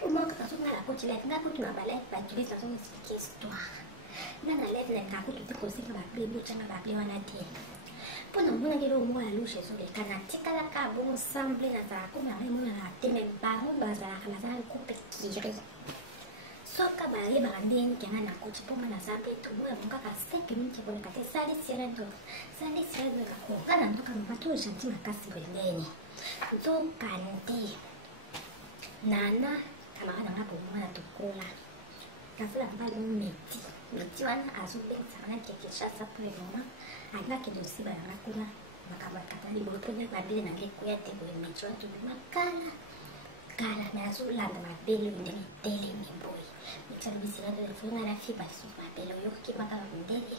omaka kasonga na koti live ngakoti na balive batulisi bazonga explike histoire nga na live na ngakuti te kosenga baple botyanga baple wana te mpona monangeli omwa ya lushe ezoleka natikalaka bongo ensemble nazalaka komaka emonana te me bango bazalaka nazala coupe kiri soka bayebaka ndenge kenga na koti mponga naza mpe toboya mo kaka 5 minutes ekoleka te sali sirendo oka na nzoka mobato oyo gentil makasi bendeni nzokande nana camarade nanga bomwana tokola kasala mbali meti wana azobengisaka na kekeshasa pour le moment alingakende osiba yanga kuna makambo akata libolo mponya babele nange ekoya te boye meti wana tobima kala me azolanda mabele oyo ndenge etelemi boye mitalobisela telefonga na fi basusu mabele oyokoki makala mondele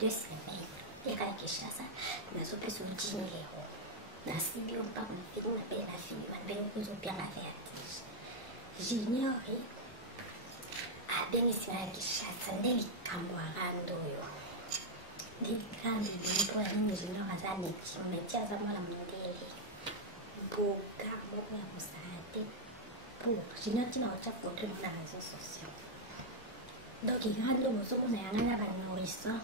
2 semaines ekala keshasa nazopesa ojini lero nasibi yo mpaka mfiki mabele na fili mabele okozopia na vertige juniori abengisina ya keshasa nde likambo arando oyo nde likambo ebele mpona nini junior aza meti aza mwana mondele boka moko ya mosala te pour junior ntina otya foto na réseau social donc irando mozomona yanga na banourrissant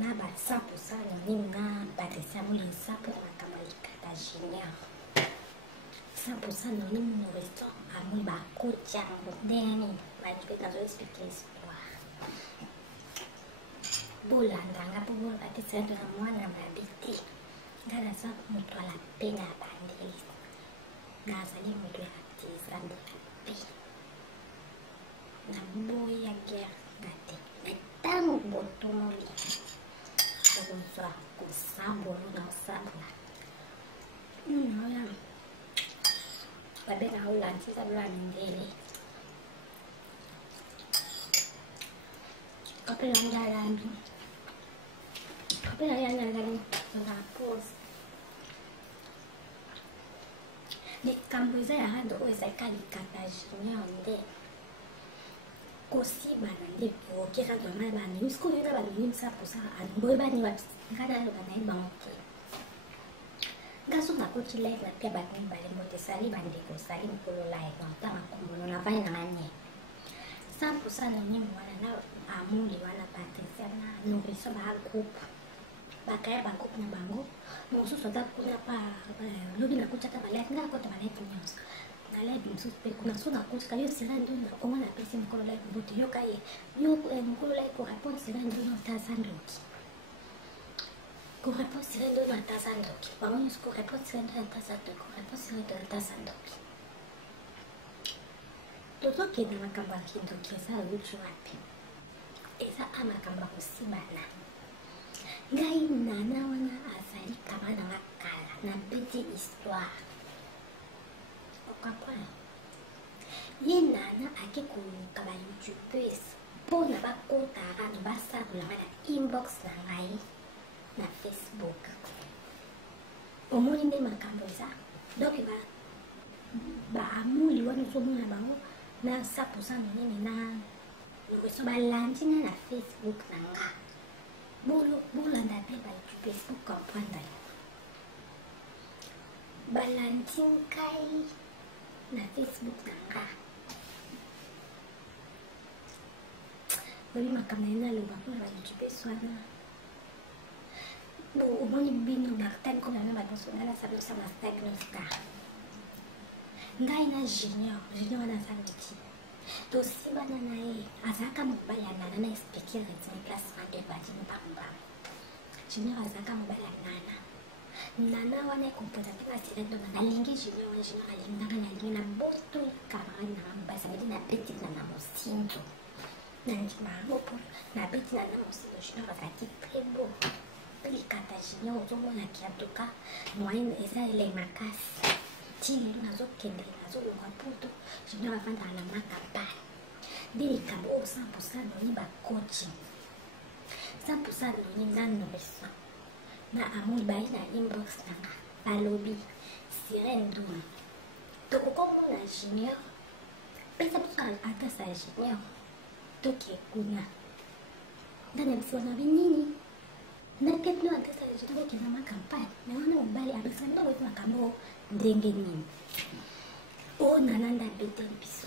na ba 100% nonimi na Patricia Molisa mpona makambo ya likata junior 100% nonimi nourrissant amoi bakoti yango ndenge nini bajupe nazoexplike histoire bolandanga mpo Patricia to na mwana mabe te nga naza moto ala pena ya bandeli nazali moto ya artisan pe na boya guerre ngate me ntango botomoli okozwa kosambola na osambola oya babengaka olantisa bola mindele kapela njalambi kapela yanjalami na pose likambo eza ya rado oyo ezalika likata junior nde kosibana nde provoke rado amai banini siko oyo na banini mosaposa boye bani nga naloba na ye bango te nga so nakoti live na pia bato mibale moto esali bandeko osali mokolo live ntango akombono na vai nanga nie 100% nonimi wana na amuli wana Patricia na nourriso baa groupe bakaya bagroupe na bango mosusu aza kuna pa lobi nakotaka balive nga akota balive nyonso na live mosusu mpe kuna so nakotika yo sira ndona ongo napesi mokolo live bote yoka ye mokolo live korépondre sira ndona otaza ndoki korépondre sira ndona otaza ndoki bango nyonso korépondre sira ndona otaza ndoki korépondre sira ndona otaza ndoki tozokende makambo ya kindoki eza lutu wapi eza a makambo ya kosibana ngai nana wana azali kama nanga kala na bete histoire okapwana ye nana ake koluka ba youtubers mpona bakotaka no basakolanga na inbox na ngai na Facebook omoni nde makambo eza donc baamuli wana ozomona bango na 100% nini na lokoso balandi nga na Facebook na nga bolanda mpe bayoutube po comprendre balandi ngai na Facebook na nga lobi makambo na ye naloba mpona bayoutube wana omoni bino martin komame badosonala sabilosa mastagnoska ngai na junior wana aza miti tosibana na ye azalaka mobali ya nana na explike retine placement de badini bamba junior azalaka mobali ya nana wana ekompoza mpe basirendona nalingi junior wana junior alingaka nalingi na boto ya camarade nanga mobali samedi na petite na mosinzo Nanjima pour la bête n'a pas aussi de junior azaki très beau. Les kata junior ozomona ki atoka moyenne eza ele makasi. Tili nazo kende nazo longa poto junior avanda na makapa. Bili kabo 100% noni ba coaching. 100% noni nano beso. Na amul bai na inbox nanga balobi sirène duma. To okomona junior pesa puka ata sa junior. Toki kuna ndani msiwana vinini na kepno atesa jitoko kina makampani na wana umbali abisa ndo wetu makambo ndenge nini o nananda bete mpiso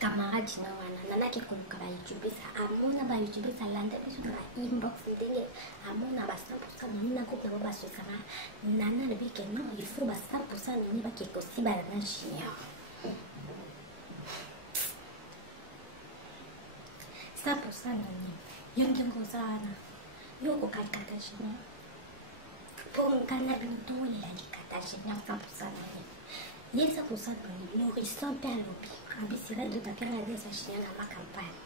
kamaraji na wana nanake kumuka ba youtubesa amona ba youtubesa landa biso na inbox ndenge amona ba 100% nani na kopla ba sosana nana le bike no il faut ba 100% nani ba keko siba na junior. Sapo sana ni yonge ngozana yoko kakata jina pongana bintu la likata jina sapo sana ni yesa ko sapo ni nourrissant pelobi abisira de takela desa jina na makampani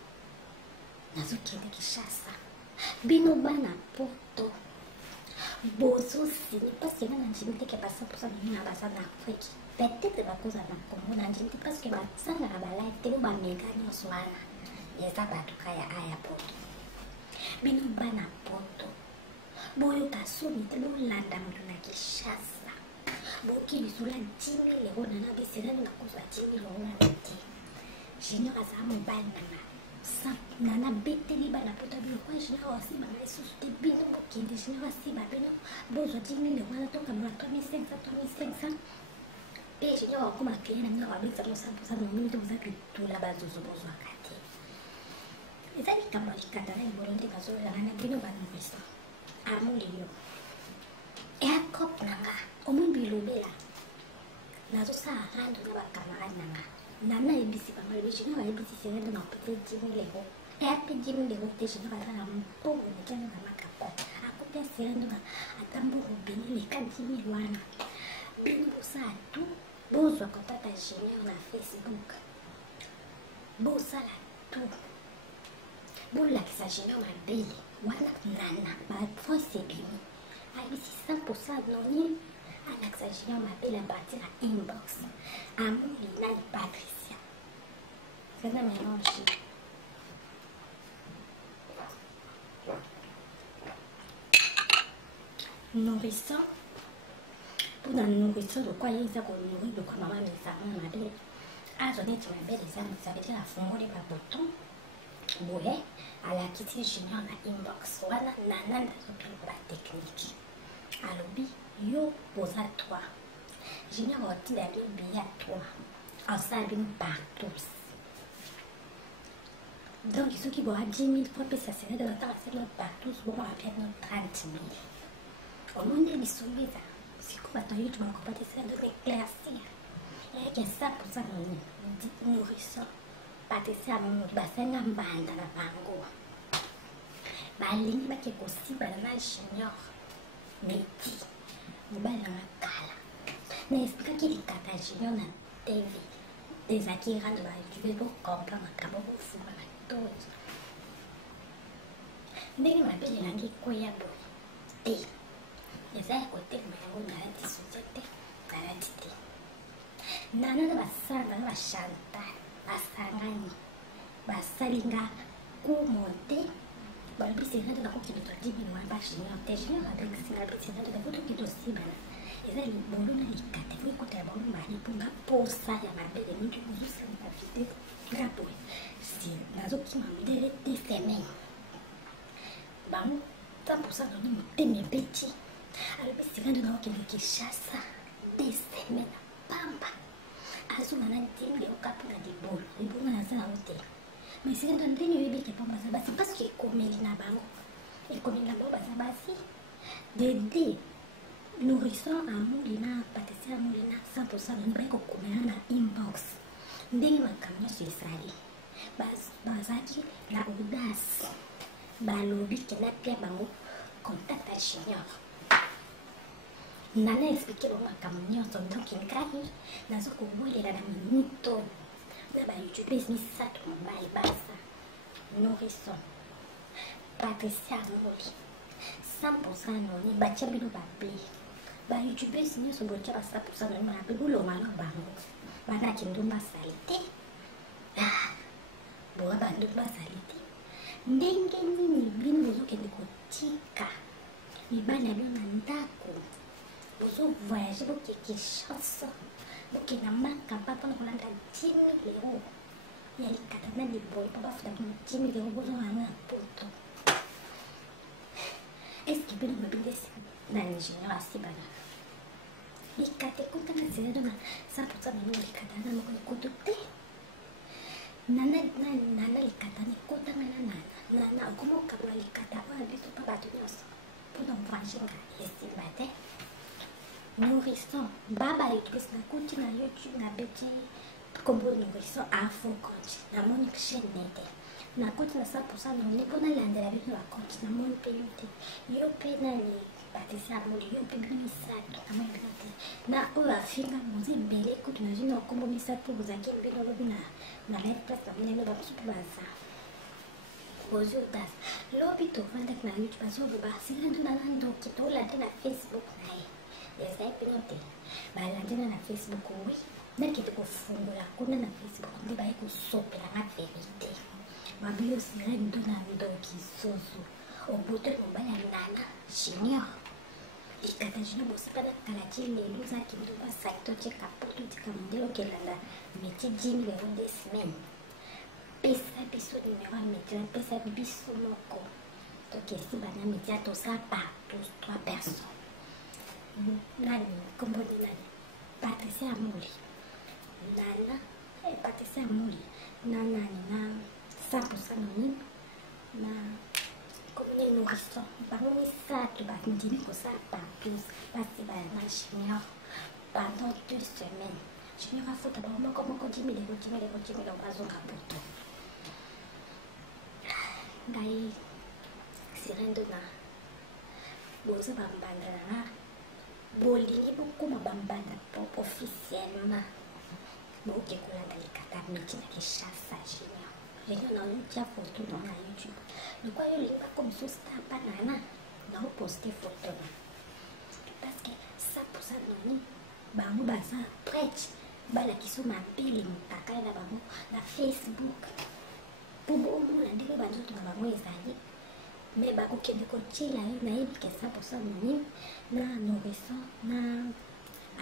nazo kende kishasa bino bana poto bozo sini parce que na njimite ke passa pour ça ni abasa na Afrique peut-être ba koza na Congo na njimite parce que ba sanga ba live te ba mega ni oswana yesa batuka ya aya poto bino bana poto boyo kasumi te bolanda mutu na kishasa boki bisula 10,000 € na bisela na kozwa 10,000 € na biti junior aza mobali nana beteli bana poto bino kwa junior wasi bana isusu te bino bokende junior wasi babino bozwa 10,000 € na toka mwa 3,500 pe junior wakoma kliena nina wabisa mo 100% na mimi toza kitula bazuzu bozwa kati ezali kama likatala ibolonde bazola na bino banobisa amulio ekop nanga omumbilobela nazosala rando na bakamarade nanga nana ebisi bamalobi jina bayebisi serendo na peut-être 10,000 € eape 10,000 € te jina bazala mpongo nekana na makapa akopia serendo na atamboko bini leka 10,000 wana bino bosala tu bozwa kontata junior na Facebook bosala tu bolakisa junior mabele wana nana bafoise bimi abisi 100% noni alakisa junior mabele apartir na inbox amuli nani Patricia kana mélange nourrissant pour la nourriture de quoi il y a qu'on nourrit de quoi maman mais ça on mabele azoneti mabele ça veut dire afungoli ba bouton boye alakisi junior na inbox wana nana ndazopila ba technique alobi yo poza toi junior otila bibi ya toi asala bino partout donc soki boa 10,000 fois pesa sere de lotanga sere partout bongo apia no 30,000 omoni bisobeza siko bato ya youtube bakopate sere de éclaircir eyaki 100% noni nourrissant patesia mungu basenga mbanda na bango balingi bake kosibala na junior meti mobali na kala na esikaki likata junior na tv ezaki rande bayoutube bokompa makambo bofuma na tozi ndenge mabele nangi koya boye te eza ya kotelema yango nalati soutien te nalati te nana na basanga na bachantal basangani basalinga kumonte balobisi rende na kokende to 10,000 € ba junior te junior abekisinga bisi rende na koto kito sibana eza libolo na likata fo ekota ya bolo mali mponga posa ya mabele mingi ozosala video ngaboye si nazokima modele te semaine bango 100% noni motema ebeti alobisi rende na kokende kishasa te semaine pamba azonga na 10,000 € kapo na libolo naza na hotel mais c'est un ndenge oyebiki mpo baza basi parce que ekomeli na bango baza basi dede nourrissant amuli na patisi amuli na 100% nani bayi kokomela na inbox ndenge makambo nyonso esali bazaki na audace balobi kena pia bango contact ya junior nana explike bango makambo nyonso donc ngai nazokobolela na minute na bayoutubers misato mobali basa nourrisson Patricia Moli 100% noni batia bino baple ba youtubers nyonso botia ba 100% noni bape bolongana bango banaki ndumba sali te boa bandumba sali te ndenge nini bino bozokende kotika mibali ya bino na ndako bozovoyage bokeke chance bokenda makamba mpona kolanda 10 000 euros ya likata na liboye mpo bafuta bino 10 000 euros bozongana ya poto eske bino babindesi na ingénieur asibana likata ekotanga seredo na 100% na bino likata na moko ekoto te nana likata na ekotanga nana okomokabula likata oyo biso mpa bato nyonso mpona mvanginga esimba te nourrisson baba youtubesi nakuti na youtube na beti kombo nourrisson afo konti namoni chaîne nete nakuti na 100% noni mpona landela bino bakonti namoni mpe yo te yo mpe nani Patricia Moli yo mpe bino misato namoni bino te na oyo afinga mozi mbele kutu na zino kombo misato bozaki mbele olobi na live place bamina bino bamosu mpe baza ozwi odasa lobi tovandaki na youtube azoloba silando na ndoki tolande na facebook na ye ezali peno te balandena na facebook wi nakende kofungola kuna na facebook nde baye kosopela nga verite mabilo silando na ndoki soso obote mobali ya nana junior ikata junior bosipana kalaki lelo ozaki ndo basaki totyeka po totika mondele okelanda meti 10 000 euros de semaine pesa biso numéro ya média pesa biso moko tokesi bana média toza partout 3 personnes nani komboni nani Patricia Moli nana Patricia Moli na nani na 100% noni na komboni nourrisson bango misato bandimi kosala partout basi bana junior pendant 2 semaines junior afuta bango moko 10 000 euros bazonga poto ngai sirendo na boza bambanda na bolingi bokoma bambanda po officiellement boke kolanda likata miti na kishasa junior na otia foto na youtube lokwa yo lingi bakomiso star banana na oposte foto na parce que 100% noni bango baza prêtre balakiso mabele mokakala na bango na facebook po bomona ndenge banzoto na bango ezali me bakokende kotiela yo nayebi ke 100% noni na nourrisson na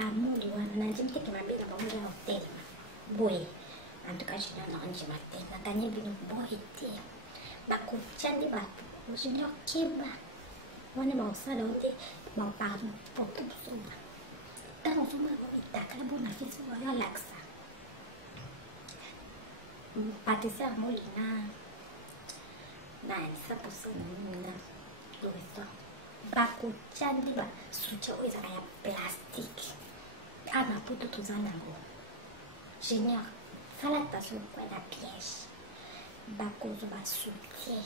amoli wana nandimi teke mabe na bango ya hotel boye antuka junior na ondima te nakanye bino boye te bakotia nde bato junior keba wana baosala o te bapardon poto bosoma ntango ozomona bomitakala bona facebook oyo alakisa Patricia Moli na 100% na nourrisson bakotia nde basutia oyo ezaka ya plastique ana poto toza nango junior sala attention lokwa na piège bakozwa basoutien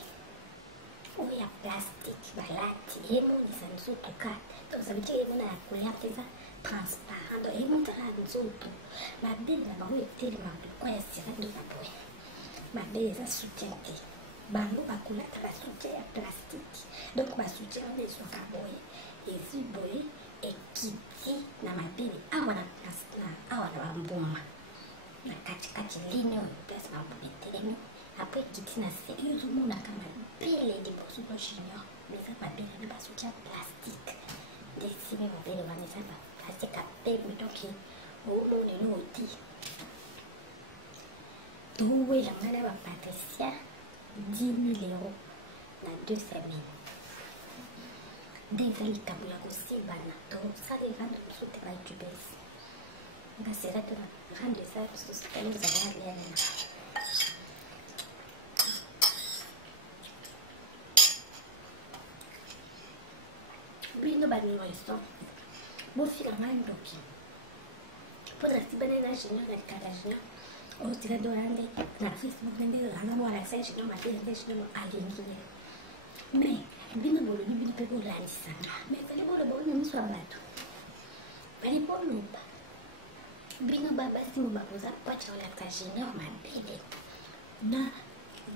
oyo ya plastique balati emonisa nzoto kaka tozabiti emona ya couleur te eza transparent donc emontaka nzoto mabele na bango etelemaka lokwa ya sirando na boye mabele eza soutien te bango bakolata basoutien ya plastique donc basoutien wana ezwaka boye ezwi boye ekiti na mabele awa na bambuma na katikati line oyo place bambuma etelemi apres ekiti na se yo ozomonaka mabele liboso na junior eza mabele na basoutien plastique desime mabele wana eza baplastique apemi donc omoneno oti towelanga na bapatricia 10 000 euros na 2 semaines nde eza likambo ya kosimbana tosala evando mosusu te bayoutubers kasi eza te rando eza mosusu talo ozala aliana bino banourrisson bofika ngai ndoki mpona sibana na junior na likata junior oyo tika dolande na facebook ndenge ozanga moalakisa junior mabele nde junior alingi ye mais bino bolobi bino mpe bolandisanga mais bali boloba oyo miso ya bato bali boloba bino babasi mo bakoza pati kolakisa junior mabele na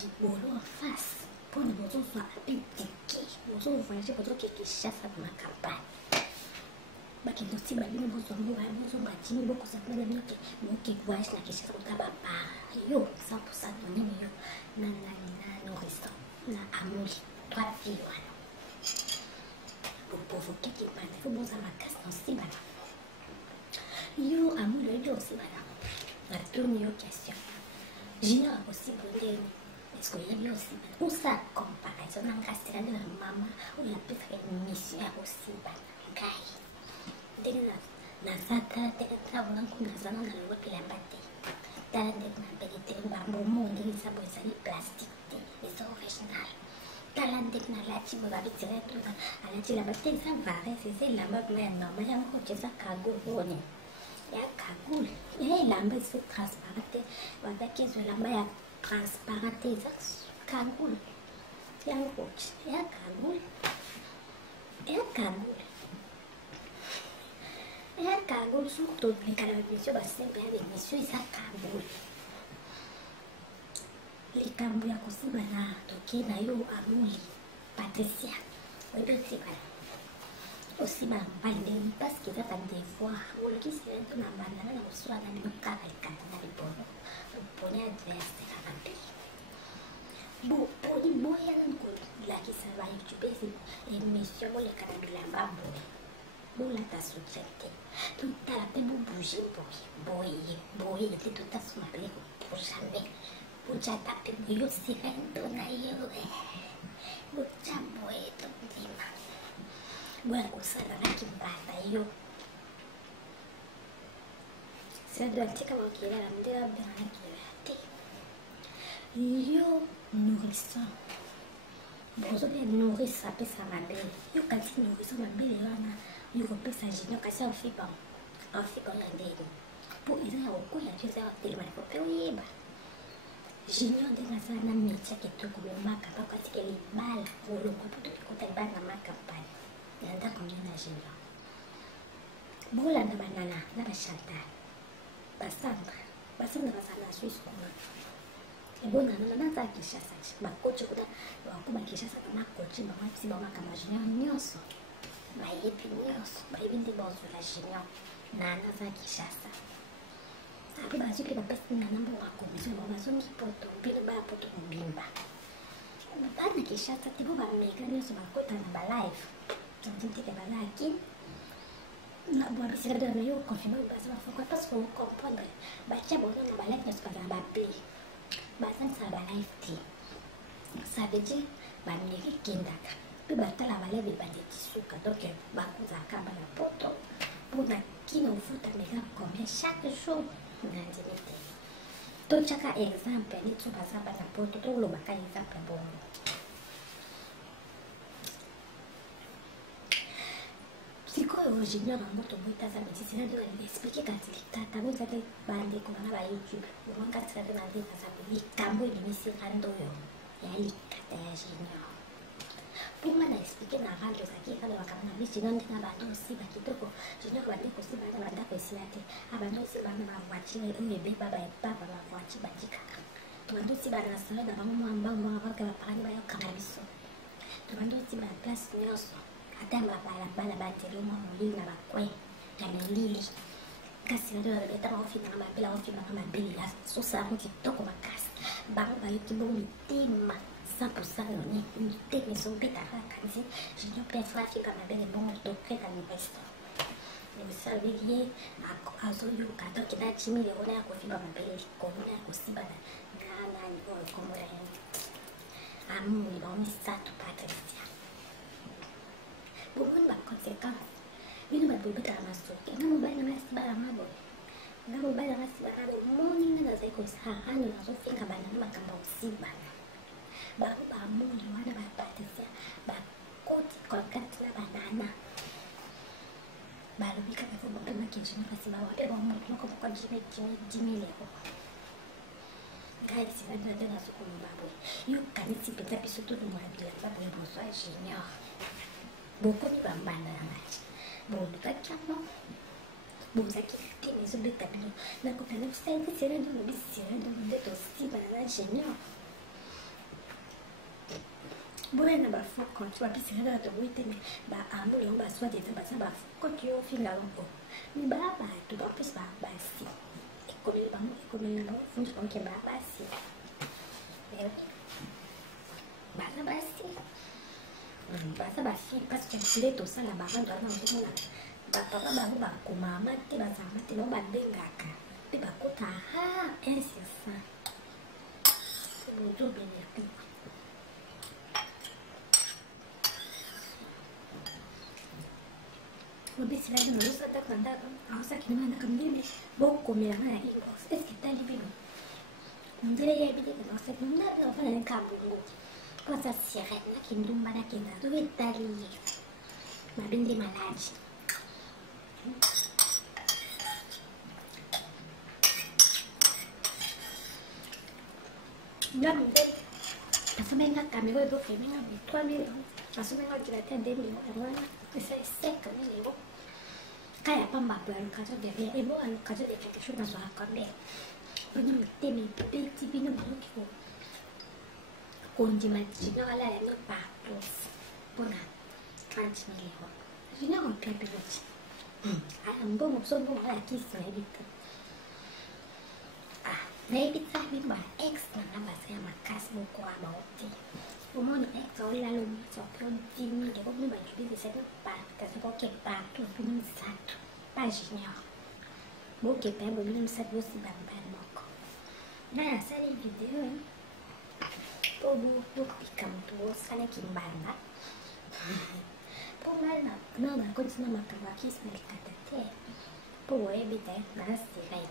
libolo en face pour ne pas soit appliqué vous voyager pour que chasse à ma campagne bakendo si balini bozongo ba bozongo atini boko sapana mike moke voyage na kisha kuta baba yo 100% nini yo na nourrissant na amoli 3 filles wana pour provoquer qu'il bande faut bon ça ma casse dans si bana yo amoli yo si bana na tourne yo question j'ignore aussi bonne est-ce que y a aussi bana ou ça comparaison na ngastela na mama ou la peut-être une mission aussi bana gai Dena nasaka tena wangu nazana na lote la bate. Tala dena belite mbambo mundi sabo sali plastique et c'est original. Tala dena la tibo ba bitire to ala ti la bate ça va c'est la mode mais non mais yango cheza kago boni. Ya kago. La mbe c'est transparente. Wanda kezo la mbe ya transparente ça kago. Yango ya kago. Ya kago. Ya Kagoul surtout les calamités bah c'est bien les messieurs ils sont Kagoul les Kagoul ya kusibana toki na yo amuli Patricia oui bien c'est pas aussi bah bande parce que ça des fois ou le qui c'est un peu na banana na soit na mika na libono pour les adversaires à la paix bon pour les moyens ko la qui ça va YouTube et messieurs les calamités là bon la ta société tout à la peine bouger boy il était tout à son appelé pour jamais pour taper yo sirène dona yo pour boy to dima voilà usala la kimbata yo c'est de tika mokila la mdela bana kilate yo nourrissant bozo bien nourrir ça peut ça mabele yo kati nourrissant mabele wana you go pesa junior kasi ofipa la ndege pour ils ont au ya tu sais tellement pour payer ba junior de la sana mecha kitu kumaka kwa tikeli bala volo kwa puto kota bana makampani nanda combien na junior bola na banana na bashata basamba basana Suisse kwa ebona na za kishasa bakochi kuda bakuba kishasa na kochi ba mapsi ba makama junior nyoso bayebi nyonso bayebi nde bozwela génion na naza kishasa ape bazoki bapesi nga na mbongo akomisio ba bazongi poto mbino baya poto mobimba bana kishasa te bo bameka nyonso bakota na balive tantiteke bazalaki na bwabisika de na yo confirme baza bafokwa parce que comprendre batia bongo na balive nyonso bazala baplay bazangisala balive te ça veut dire bameki kendaka puis batala balève ebande tisuka donc bakozaka bana poto mpona kino ofuta meka combien chaque jour nandimi te totyaka exemple neti so baza bana poto tolobaka exemple bongo sikoyo junior yango toboyitaza médicine nde naexplike kati litata bozate bandeko bana ba youtube omakatisa nde na nde baza likambo ebimisiranda oyo ya likata ya junior pour moi expliquer na radio zaki kala wakana na bichi ndio na bado si bakitoko junior bande ko si bana banda ko si ate abando si bana na voiture ebe beba ba papa ba voiture batika to bando si bana sala na mama mbamba ba ka parani ba yo kana biso to bando si bana place nyoso ata bala ba telo mo muli na ba kwe na melili kasi ndio na beta ba ofina na bela ofina na bela so sa mo kitoko makasi ba ba yotibo mitima 100% ni te mais son bête à raconter je ne peux pas faire comme belle bon docteur à l'université vous savez bien à zoyo kato kida chimi le ona ko fiba mabele ko na ko siba na ni ko como la amu ni ba mi sato Patricia bon ba conséquence ni ba bobe ta maso na mo ba na masi ba ma bo na mo ba na masi ba ba mo ni na za ko sa ano na so finga ba na makamba usiba baru bamuli wana bapatricia bakoti kokati na banana balobika bafo bopema kejini kasi bawape bamoto moko moko jimi leko ngai sibandade na sukulu babwe yo kanisi mpenza biso tolongwala bilamba boye bozwa junior bokomi bambanda na mati bolukaki yango bozaki te mais ezobeta bino nakopena bisayelisele ndo lobi sire ndo nde tosibana na junior boye na bafoko tu bapisika kaka toboyi te me baambole yango baswat eza baza bafoko tu yo ofinga longo me baa bato bampesi basi ekomeli bango ekomeli bango fundu bango ke baa basi baza basi parce que nde tosala bavando wana ozomona bapapa bango bakomama te bazalama te bango babengaka mpe bakota incessant bozobeleki obisilaki nolosataka ndako aosakilima ndaka mbime bokomelanga na inbox eske tali bino ndele yebiteke nosaki ndako ofana nekabongo koza sirene nakindumba nakenda tobe etali ye mabende maladi ndamundele asomenga kamera ebofemenga 3000 asomenga ordinateur 2 millions yango esa eseka nelelo kaya pamba pe à l'occasion de rien et bon à l'occasion de quelque chose dans un camber bino miteme peti bino banokiko kondima junior ala yango partout mpona 30 millions junior ompia piloti aya mbongo sobongo ayakisi nayebi te nayebi te bimba ex nanga basa ya makasi bokoa bao te omoni ex olalobi sopio 10 000 ekomi bajubizisaki kasi koke partout bino misato pa junior bokepa bobino misato bosimba mibali moko na asali video po bopika moto osalaki mbanda po ngai na bakontina makambo akisi nalikata te po boyebi te nasirene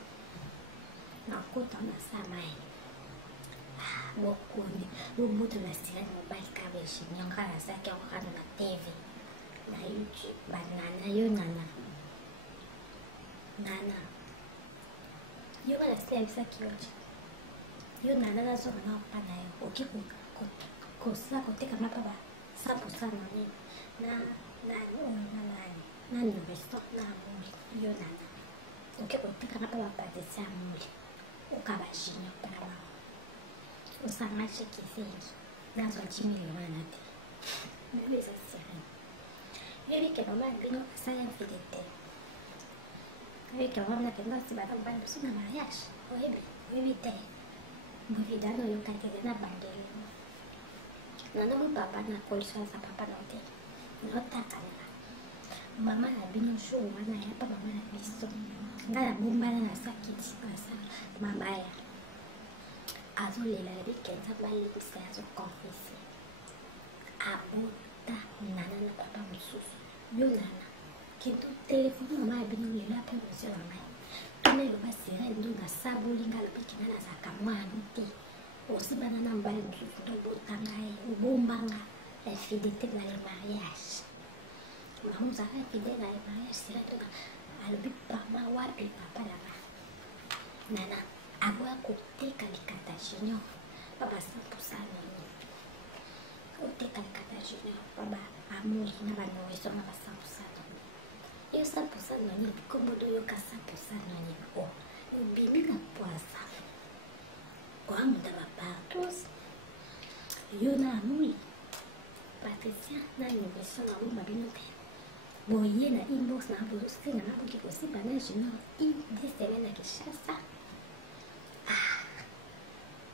nakota nasamai bokonde bobutu na sirene mobali kabe junior nga nazalaki akokana na tv na youtube banana yo nana yo wana sila yebisaki yo nana nazonga na opa na yo oki kosila kotekama mpa ba 100% na nini na investor na amuli yo nana oki kotekama mpa bapatisi amuli okaba junior mpona mama osanga chekisengi nazwa 10 millions wana te mebe eza sirene yebike mama bino asala infidélité yebike mama napenga si bana mobali biso na mariage oyebi te bovidano oyokatele na bandeli nanamo papa na koliso aza papa na te notakanela mama na bino jour wana ya pa mama na biso ngai nabombana na sakiti asa mabaya azolela yebike nzambe alekisa azoconfese abota nana na papa mosusu yo nana kintu telefone mama ya bino lelo ape mosio na ngai tona eloba sirene ndo nasabolinga alobiki nga nazalaka mwana te osibana na mobali mosusu tobota ngai obombanga infidélité na le mariage mama ozalaka infidèle na le mariage sirene alobi papa wapi papa nanga nana aboya koteka likata junior baba 100% nini oteka likata junior baba amoli na banoweso na ba 100% nini yo 100% nini bikombodo yoka 100% nini o obimi na poisa oamuda bapartos yo na amoli patricia na innovation na bomba bino te boye na inbox na bozosenga na boki kosimba na junior idesele na kishasa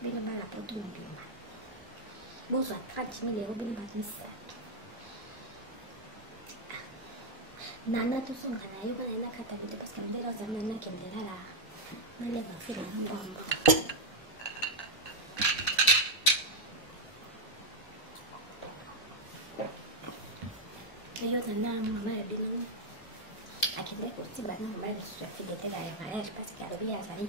bino bana poto mobima bozwa 30 000 euro bino bamisaki nana tosonga na yo bana enakata bito parceke ndela ozali nakendelala naleva fila na ngombo yo nana mama ya bino akende kosimba na mobali mosusu afidete na mariage parceke alobi azali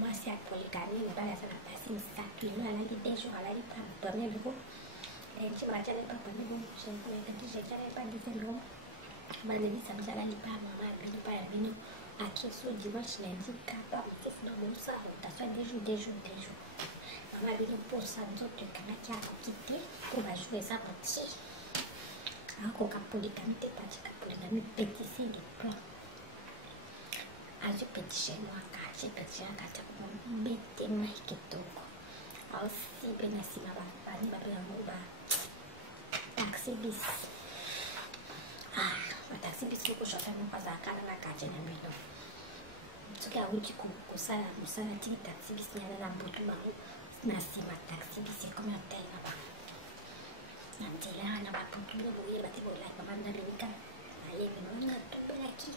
mwasi ya poligami mobali aza na pasi misato lelo alali 2 jours alali pa premier bureau nti batiala pa premier bureau jetiala pa deuxième bureau bandeli samedi alali pa mama ya bino pa ya bino akeso dimanche lundi kapa mosusu na bosa rotation 2 jours mama ya bino mposa nzoto ekangaki akoki te po bajour eza motie akoka poligami te patika poligami pétissé de plan azopétishe mwaka azopétishe akati mbetema kitoko aosipe na nsima bani bape yango taxi bis. Taxi bis ko chauffeur mo pas akala na kaje na mino. Tuki awuti kusala tiki taxi bis nyana na mbutu bango na sima taxi bis comme un tel là bas. Na tela na ba putu na boye ba tibo la mama na lika. Ale mino na tobela ki.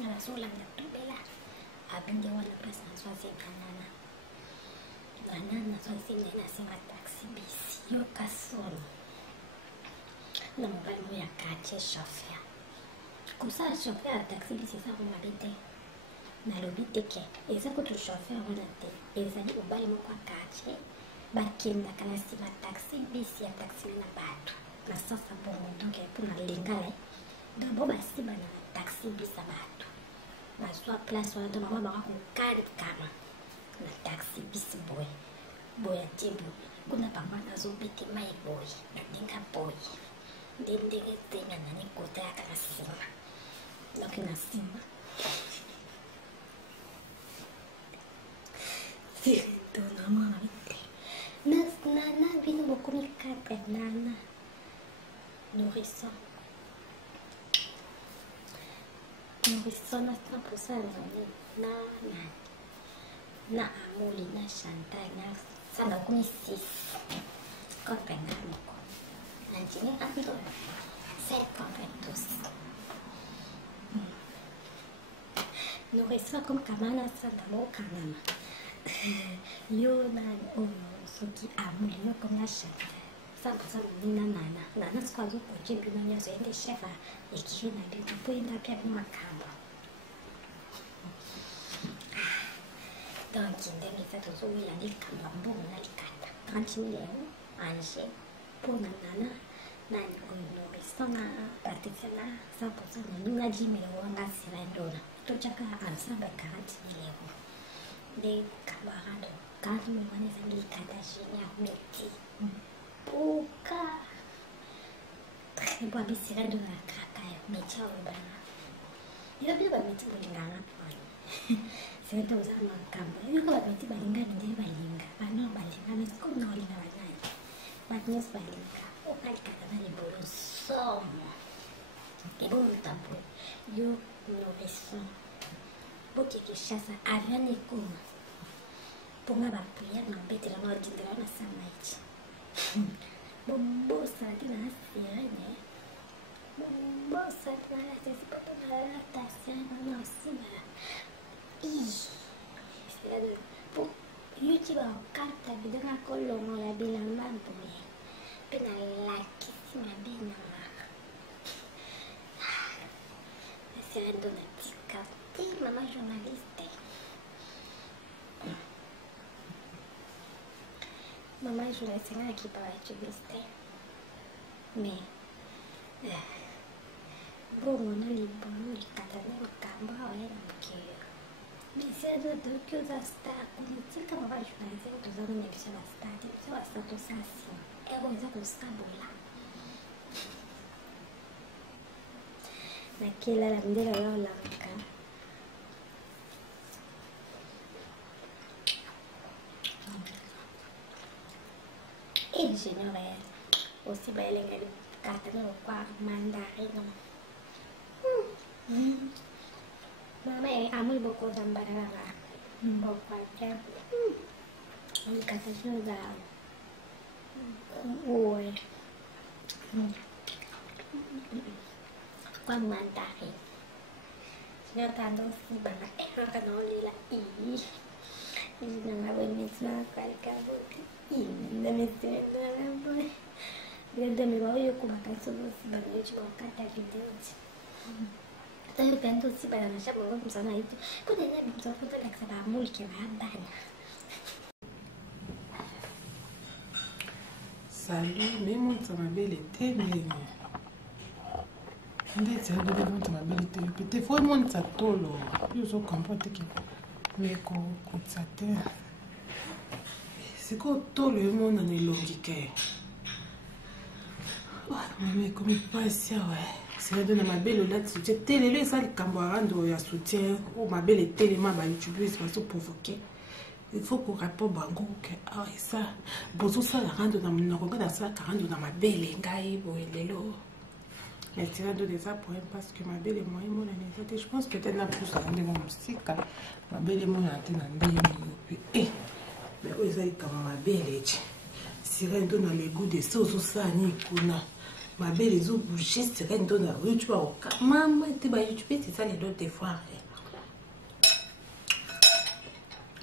Na sola na tobela. Abinde wana press na swazi kanana. Banana swazi na sima taxi bis. Yo kasoni. Na mobile mo ya kache chauffeur. Kusa chauffeur a taxi bis ça on m'habite. Na lobi teke. Eza ko to chauffeur on a te. Eza ni mobile mo kwa kache. Bakenda kana sima taxi bis ya taxi na bato. Na sasa bongo donc pour na lingala. D'abord basi bana taxi bis ya bato. Na soit place on a mama ba ko kali kama. Na taxi bis boy. Boy a tibu. Kuna pamba na zobiti mai boy. Na dinga boy. Ndenge tenga na ni kota ya kana sima. Donc na sima. Dona mami. Nana vino bokumi kaka nana. Nourrisson na 100% na amuli na chantal na sana kumi 6. Kwa penga moko. Nanjini ando 52. Nourrisson comme kamana sana mo kanama. Yo na soki amuli yo comme na chantal. Ça nana sikwazi ukujimbi manyazo ende shefa ikiri na bintu poenda pia makamba. Donc ndenge ça tozo wila likamba mbongo na likata 30 000 euros anje pour nana na Nourrisson na Patricia na 100% na 10 000 euros nga sirandona tochaka ensemble 40 000 euros de camarade quand me waneza likata chini ya meti Pouca Boa bicira do Cacaia, meti a urbana. Eu vi a meti bolingana, se eu estou usando uma cama, eu vi a meti balinga, ninguém balinga, mas não balinga, mas como não balinga, mas não balinga. O pai de cada bolo somo. E bolo tabu, eu Nourrisson. Porque que chassa a venda como. Ponga a pia, não bete lá no dia na samaite. Bombosa na sirene. Bombosa na sirene. Na taciana na cima. Sirene. YouTube a carta vida na coluna la bilamba boy. Pena lakissima bina. Sirene dona tika. Mama journaliste. Mamãe Júlia, você não é aqui para te vestir. Me. Bom, não lhe bom, lhe catando o camba, olha, porque. Me sei do que os astas, como se que a mamãe Júlia, eu estou usando minha pessoa bastante, eu estou usando assim. É bom usar os cabos lá. Naquela bandeira lá, lá, cá. E signore, così belle che cattano qua mandarino. Mamma amo il bocco da barara. Un po' qualche. Il cattano da ue. Qua mandarino. Signor tanto si balla e anche non lì la i. Non avevo iniziato a caricare deve essere vedete mi voglio come cazzo non si va io ci voglio cantare video io penso si va a lasciare come sono io poi ne abbiamo fatto la casa da molto ma bene. Salut, mais mon ça m'a belle été mais ndetse ndo mon ça m'a belle été peut-être faut mon ça tolo io so comporte che mais ko tsate c'est quoi tolo le monde en elongike mais comme il passe ouais c'est là de ma belle là soutien télé ça le cambarando ya soutien ou ma belle télé ma ba youtubeuse va se provoquer il faut qu'on rapport bango que ah ça bozo ça la rendre dans mon regard ça la rendre dans ma belle ngai boelelo mais tu as donné ça pour parce que ma belle moi mon année je pense peut-être la plus grande de mon musique ma belle mon antenne ndé eh mais eux ça comme ma belle sirène donne le goût de sauce ça ni kuna ma belle les autres bouger sirène donne la tu vois maman tu vas YouTube c'est ça les deux des fois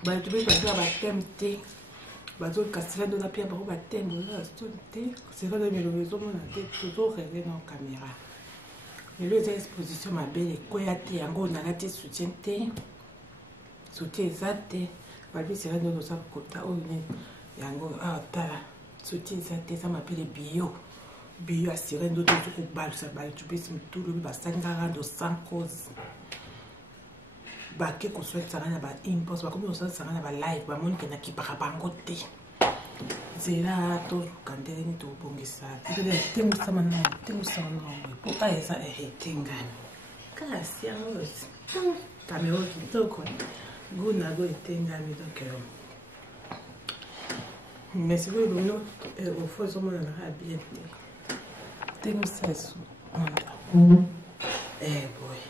bah tu peux passer à baptême thé bah tu casser dans la pierre pour baptême là c'est vrai mais le réseau mon tête toujours rêver dans caméra et le exposition ma belle quoi ya thé yango na la thé soutien thé soutien ça thé bah lui c'est vrai dans ça côté oh yango ah tala soutien ça thé ça m'appelle bio à sirène d'autres tout balle ça bah tu peux tout le bah 5 de 100 causes ba ke ko souhaite ça na ba impose ba comme on ça na ba live ba mon ke na ki ba bangote zela to kandele ni to bongisa tele temu sama na po ta esa etinga kasi aos kameo kitoko guna go etinga mi donc mais c'est vrai no au fond ça mon na bien temu ça su boy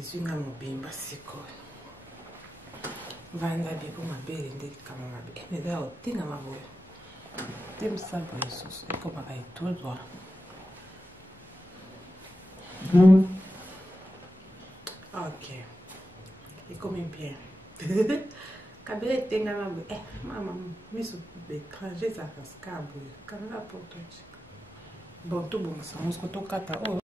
Zinga mobimba siko vanda bibo mabele ndeki kama mabele mais là otenga maboyo tem sabo yesus eko baka etodwa ok eko mi bien kabele tenga maboyo mama miso étranger ça cascabo kanga pour toi bon tout bon ça on se retrouve kata